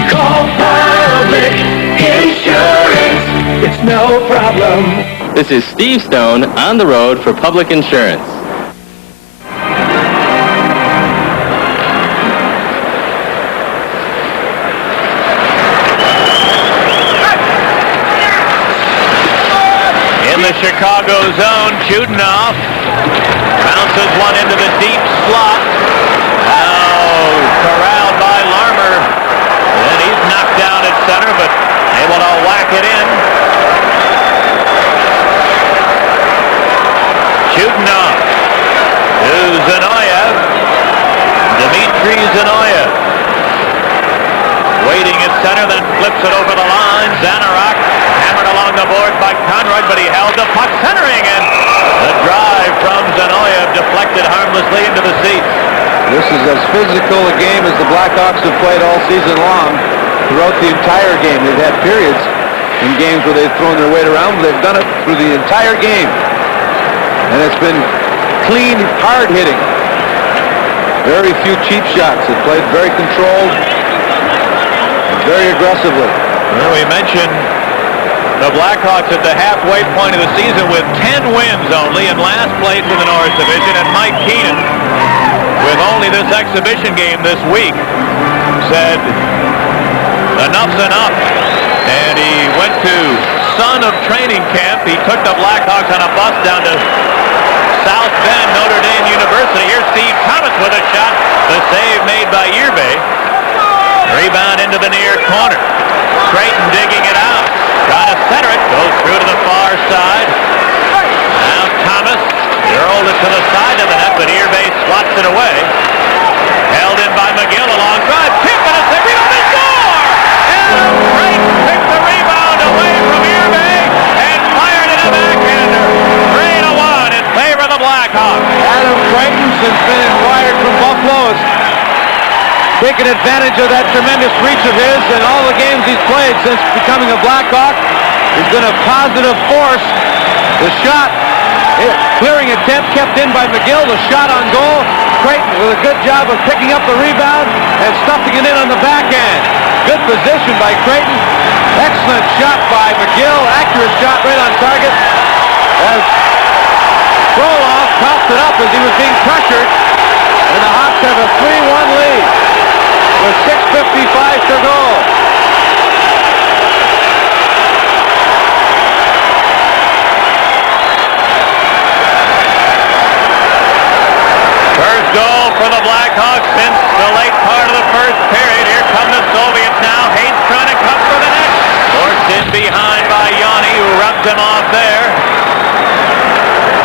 Call Public Insurance. It's no problem. This is Steve Stone on the road for Public Insurance. In the Chicago zone, Chudinoff bounces one into the deep slot. Now corralled by Larmer. And he's knocked down at center, but able to whack it in. Chudinoff to Zanoyev. Dmitry Zanoyev. Waiting at center, then flips it over the line. Zanarak hammered along the board by Conroy, but he held the puck centering, and the drive from Zanoyev deflected harmlessly into the seats. This is as physical a game as the Blackhawks have played all season long. Throughout the entire game, they've had periods in games where they've thrown their weight around, but they've done it through the entire game. And it's been clean, hard hitting. Very few cheap shots. They've played very controlled, very aggressively. Well, we mentioned the Blackhawks at the halfway point of the season with 10 wins only in last place in the North Division, and Mike Keenan, with only this exhibition game this week, said enough's enough, and he went to son of training camp. He took the Blackhawks on a bus down to South Bend, Notre Dame University. Here's Steve Thomas with a shot. The save made by Yerbay. Rebound into the near corner. Creighton digging it out. Trying to center it. Goes through to the far side. Now Thomas rolled it to the side of the net, but Yerbay swats it away. Held in by McGill. A long drive. Tip and a save. Rebound and score! And Creighton picked the rebound away from Yerbay and fired it a backhander. 3-1 in favor of the Blackhawks. Adam Creighton, since being wired from Buffalo, has taken advantage of that tremendous reach of his in all the games he's played since becoming a Blackhawk. He's been a positive force. The shot, clearing attempt kept in by McGill. The shot on goal. Creighton with a good job of picking up the rebound and stuffing it in on the backhand. Good position by Creighton. Excellent shot by McGill. Accurate shot right on target. As Frolov tossed it up as he was being pressured. And the Hawks have a 3-1 lead with 6:55 to go. First goal for the Blackhawks since the late part of the first period. Here come the Soviets now. Hayes trying to cut for the net. Forced in behind by Yanni, who rubs him off there.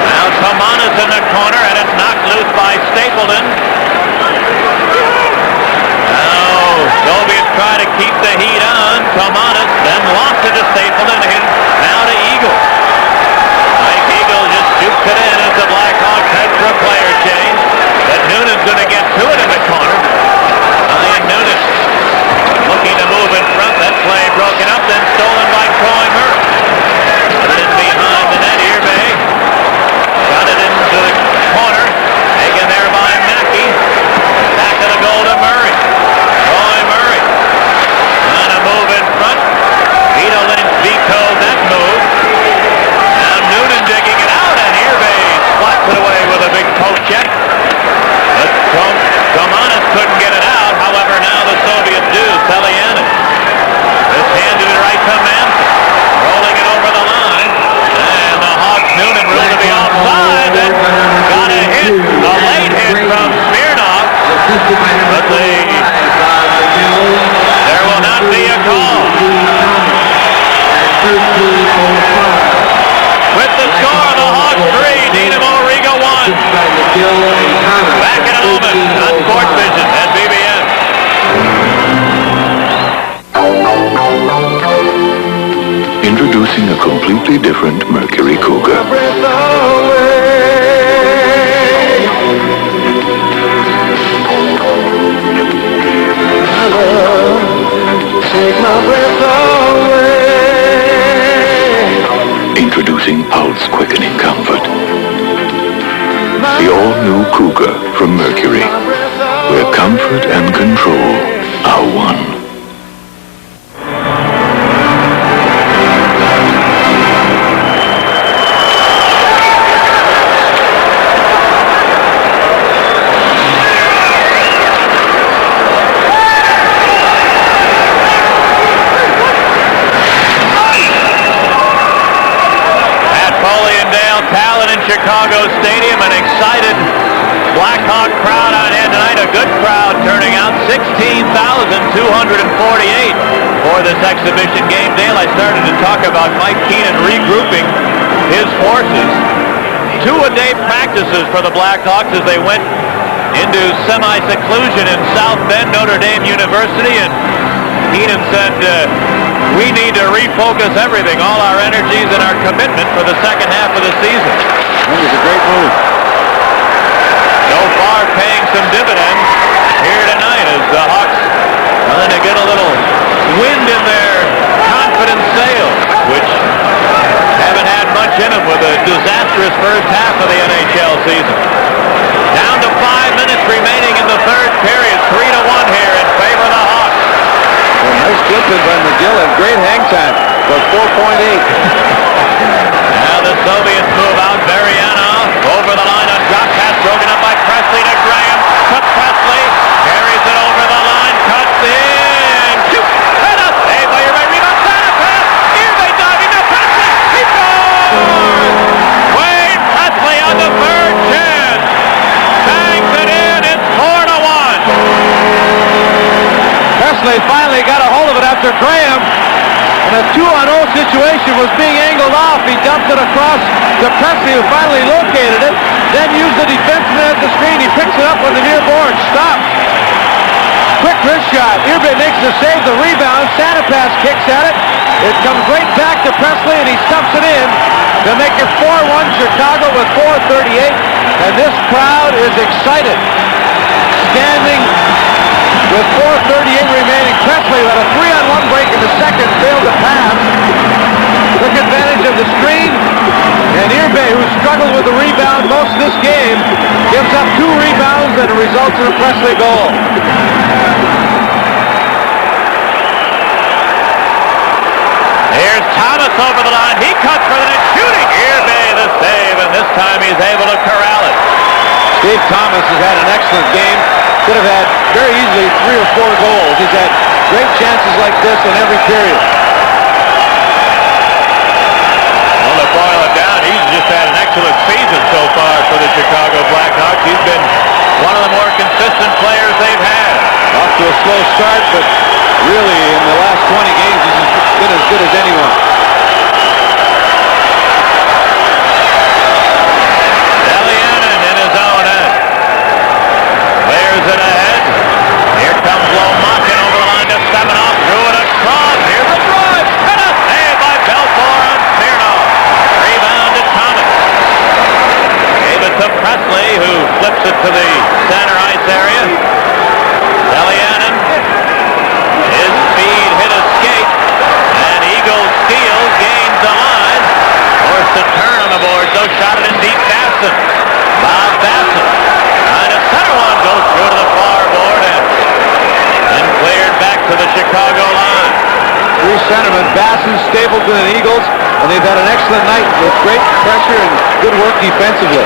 Now Tomanis in the corner, and it's knocked loose by Stapleton. Now Soviets try to keep introducing a completely different Mercury Cougar. Take my breath away. Introducing pulse quickening comfort. The all-new Cougar from Mercury, where comfort and control are one. Chicago Stadium, an excited Blackhawk crowd on hand tonight. A good crowd turning out, 16,248 for this exhibition game. Dale, I started to talk about Mike Keenan regrouping his forces. 2-a-day practices for the Blackhawks as they went into semi-seclusion in South Bend, Notre Dame University, and Keenan said, we need to refocus everything, all our energies and our commitment for the second half of the season. That was a great move. So far, paying some dividends here tonight as the Hawks trying to get a little wind in their confidence sails, which haven't had much in them with a disastrous first half of the NHL season. Down to 5 minutes remaining in the third period. 3-1 here in favor of the Hawks. Well, nice blitzing by McGill and great hang time, but 4.8. Now the Soviets move out. Varianov over the line on drop pass, broken up by Presley to Graham. To Presley, carries it over the line, cuts in, shoots, and a save by Irving. Rebound, center pass. Irving diving to Presley. He goes! Wayne Presley on the third chance. Bangs it in. It's 4-1. Presley finally got a hold of it after Graham. And a 2-on-0 situation was being angled off. He dumped it across to Presley, who finally located it. Then used the defenseman at the screen. He picks it up on the near board. Stopped. Quick wrist shot. Irbe makes the save, the rebound. Sanapass kicks at it. It comes right back to Presley, and he stuffs it in to make it 4-1 Chicago with 4:38. And this crowd is excited. Standing with 4:38 remaining. Presley had a 3-on-1 break in the second, failed to pass. Took advantage of the screen, and Irbe, who struggled with the rebound most of this game, gives up 2 rebounds and it results in a Presley goal. Here's Thomas over the line. He cuts for the net, shooting. Irbe the save, and this time he's able to corral it. Steve Thomas has had an excellent game. Could have had very easily 3 or 4 goals. He's had great chances like this in every period. Well, to boil it down, he's just had an excellent season so far for the Chicago Blackhawks. He's been one of the more consistent players they've had. Off to a slow start, but really in the last 20 games he's been as good as anyone. Clears it ahead. Here comes Lomakin over the line to Semenoff. Threw it across. Here's a drive. And a save by Belfour on Smirnoff. Rebound to Thomas. Gave it to Presley, who flips it to the center ice area. Elianin. His speed hit a skate. And Eagle steals, gains the line. Forced to turn on the board. So shot it in deep. Basson. Bob Basson. Center one goes through to the far board and cleared back to the Chicago line. 3 centermen, Basson, Stapleton, and Eagles, and they've had an excellent night with great pressure and good work defensively.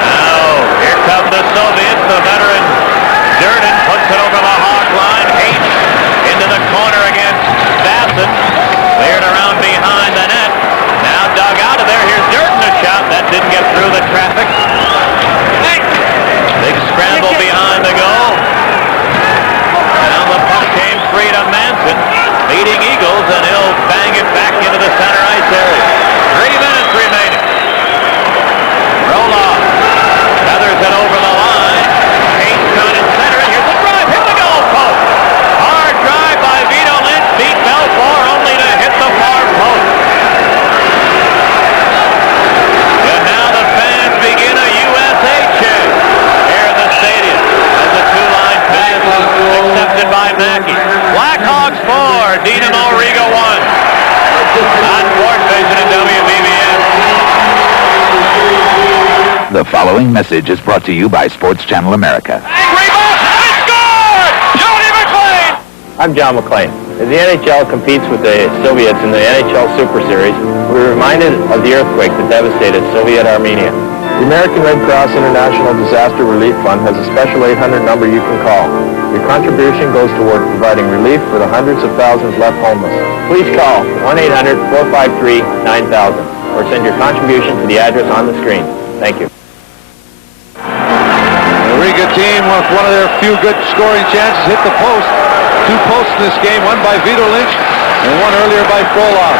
Now, here come the Soviets. The veteran Durden puts it over the Hawk line. H into the corner against Basson. Cleared around behind the net. Now dug out of there. Here's Durden, a shot. That didn't get through the traffic. Big scramble behind the goal. Now the puck came free to Manson. Leading Eagles, and he'll back Mackey. Blackhawks 4, Dynamo Riga 1. On fourth vision in WBBS. The following message is brought to you by Sports Channel America. I'm John McClain. As the NHL competes with the Soviets in the NHL Superseries, we're reminded of the earthquake that devastated Soviet Armenia. The American Red Cross International Disaster Relief Fund has a special 800 number you can call. Your contribution goes toward providing relief for the hundreds of thousands left homeless. Please call 1-800-453-9000 or send your contribution to the address on the screen. Thank you. The Riga team with one of their few good scoring chances hit the post. 2 posts in this game, one by Vito Lynch and one earlier by Frolov.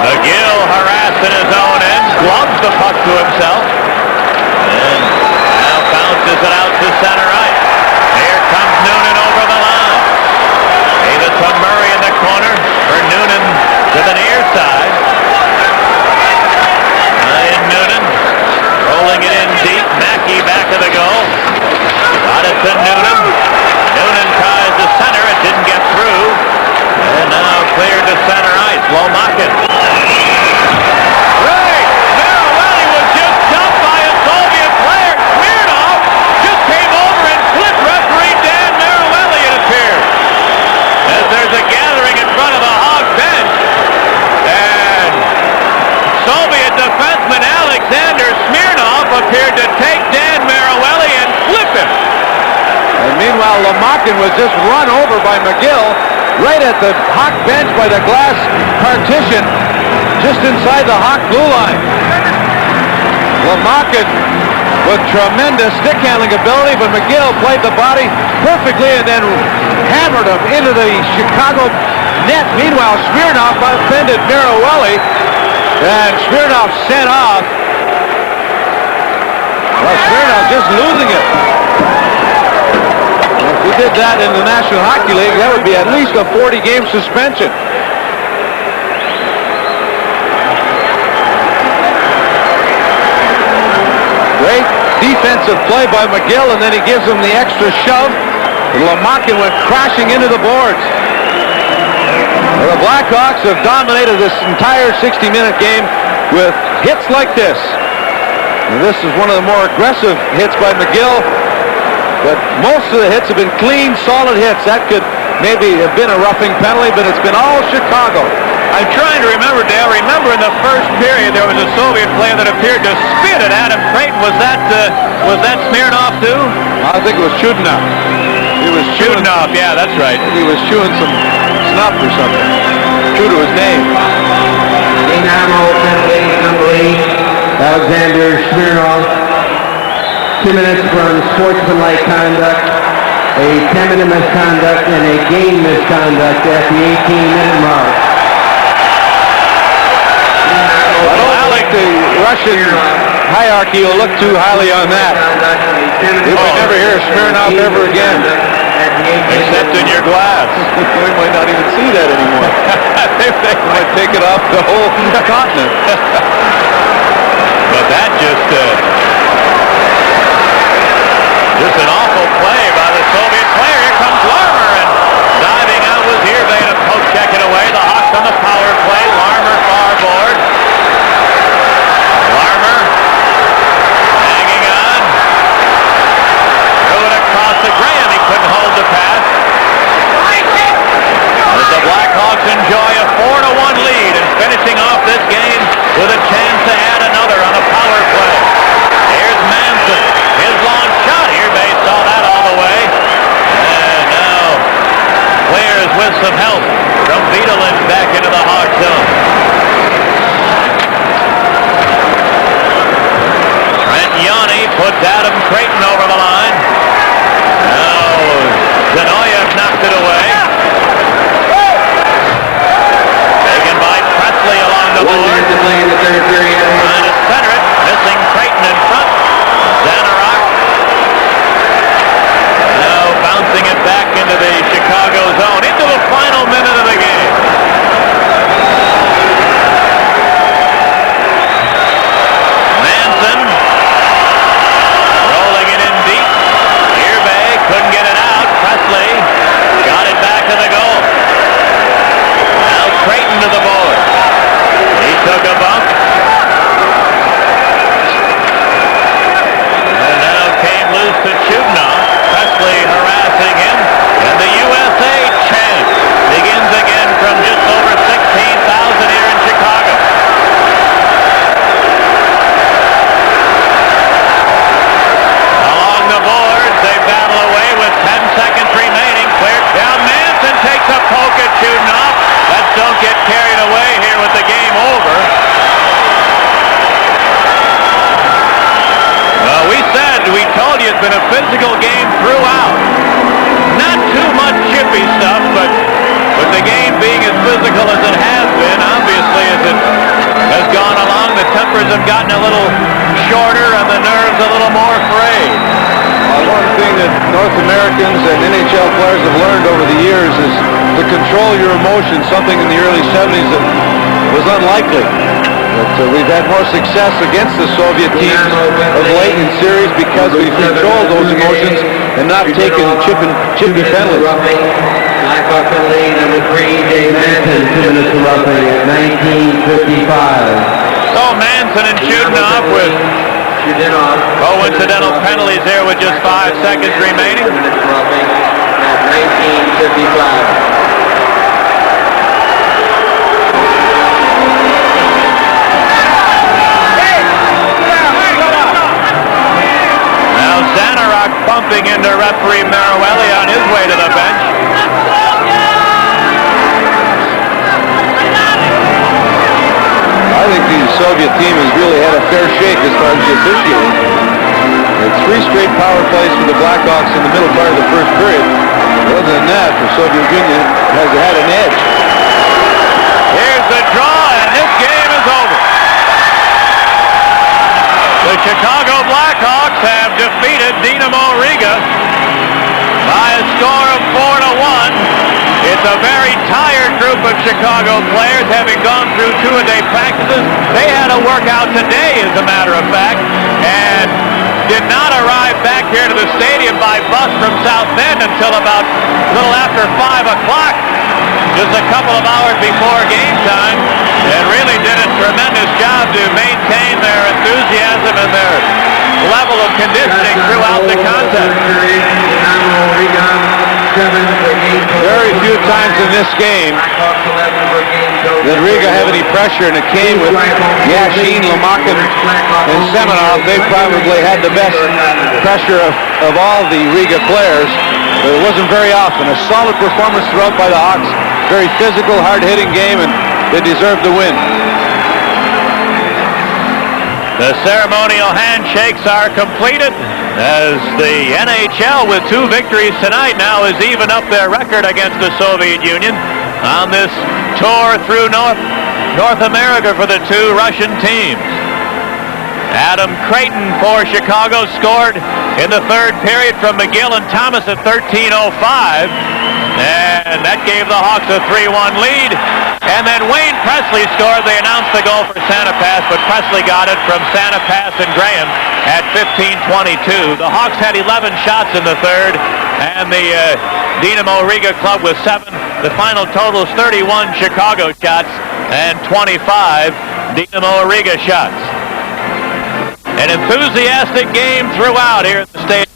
McGill harassed in his own end, gloves the puck to himself, and now bounces it out to center ice. Here comes Noonan over the line. Gave it to Murray in the corner for Noonan to the near side. Ryan Noonan rolling it in deep. Mackey back of the goal. Got it to Noonan. Noonan tries to center. It didn't get through. And now cleared to center ice. Lomakin. Right! Narowelli was just jumped by a Soviet player. Smirnov just came over and flipped referee Dan Narowelli, it appears. As there's a gathering in front of the Hawk bench. And Soviet defenseman Alexander Smirnov appeared to take Dan Narowelli and flip him. And meanwhile, Lomakin was just run over by McGill right at the Hawk bench by the glass partition just inside the Hawk blue line. Lomakin with tremendous stick handling ability, but McGill played the body perfectly and then hammered him into the Chicago net. Meanwhile, Smirnov offended Narowelli, and Smirnov sent off. Well, Smirnov just losing it. If we did that in the National Hockey League, that would be at least a 40-game suspension. Great defensive play by McGill, and then he gives him the extra shove. And Lomakin went crashing into the boards. Well, the Blackhawks have dominated this entire 60-minute game with hits like this. And this is one of the more aggressive hits by McGill. But most of the hits have been clean, solid hits. That could maybe have been a roughing penalty, but it's been all Chicago. I'm trying to remember, Dale. Remember in the first period there was a Soviet player that appeared to spit at Adam Creighton. Was that Smirnov too? I think it was Chudinov. He was Chudinov, yeah, that's right. He was chewing some snuff or something. True to his name. Dynamo penalty number 8, Alexander Smirnov. 2 minutes for unsportsmanlike conduct, a 10-minute misconduct, and a game misconduct at the 18-minute mark. I don't think the Russian hierarchy will look too highly on that. You may never hear Smirnov ever again. Except in your glass. We might not even see that anymore. They might take it off the whole continent. But that just an awful play by the Soviet player. Here comes Larmer, and diving out was Irvay to poke check it away. The Hawks on the power play. Larmer far board. Larmer hanging on. Threw it across to Graham. He couldn't hold the pass. As the Blackhawks enjoy a 4-1 lead and finishing off this game with a chance to add another on a power play. Here's Manson. His long shot here. They saw that all the way. And now clears with some help from Vito Lynch back into the Hawk zone. Trent Yanni puts Adam Creighton over the line. Now Zanoyev knocked it away. Taken by Presley along the board. 1 minute to play in the third period. Trying to center it. Missing Creighton in front. Zanarok. Now bouncing it back into the Chicago zone. Into the final minute of the game. Manson rolling it in deep. has been a physical game throughout. Not too much chippy stuff, but with the game being as physical as it has been, obviously as it has gone along, the tempers have gotten a little shorter and the nerves a little more frayed. One thing that North Americans and NHL players have learned over the years is to control your emotions, something in the early 70s that was unlikely. But we've had more success against the Soviet teams of late in series because we've controlled those emotions and not taken chippy penalties. Blackhawks penalty number 3, Dave Manson, 2 minutes to roughing at 19:55. So Manson and Chudinov with coincidental penalties here with just 5 seconds remaining. 2 minutes to roughing at 19:55. Bumping into referee Maruelli on his way to the bench. I think the Soviet team has really had a fair shake as far as the officiating. 3 straight power plays for the Blackhawks in the middle part of the first period. Other than that, the Soviet Union has had an edge. Here's the draw, and this game is over. The Chicago Blackhawks have defeated Dynamo Riga by a score of 4-1. It's a very tired group of Chicago players, having gone through 2-a-day practices. They had a workout today, as a matter of fact, and did not arrive back here to the stadium by bus from South Bend until about a little after 5 o'clock, just a couple of hours before game time, and really did a tremendous job to maintain their enthusiasm and their level of conditioning throughout the contest. Very few times in this game did Riga have any pressure, and it came with Yashin, Lamakin, and Semenov. They probably had the best pressure of all the Riga players, but it wasn't very often. A solid performance throughout by the Hawks. Very physical, hard-hitting game, and they deserve the win. The ceremonial handshakes are completed as the NHL, with 2 victories tonight, now has even up their record against the Soviet Union on this tour through North America for the 2 Russian teams. Adam Creighton for Chicago scored in the 3rd period from McGill and Thomas at 13:05. And that gave the Hawks a 3-1 lead. And then Wayne Presley scored. They announced the goal for Santa Pass, but Presley got it from Santa Pass and Graham at 15:22. The Hawks had 11 shots in the 3rd, and the Dynamo Riga club with 7. The final total is 31 Chicago shots and 25 Dynamo Riga shots. An enthusiastic game throughout here at the stadium.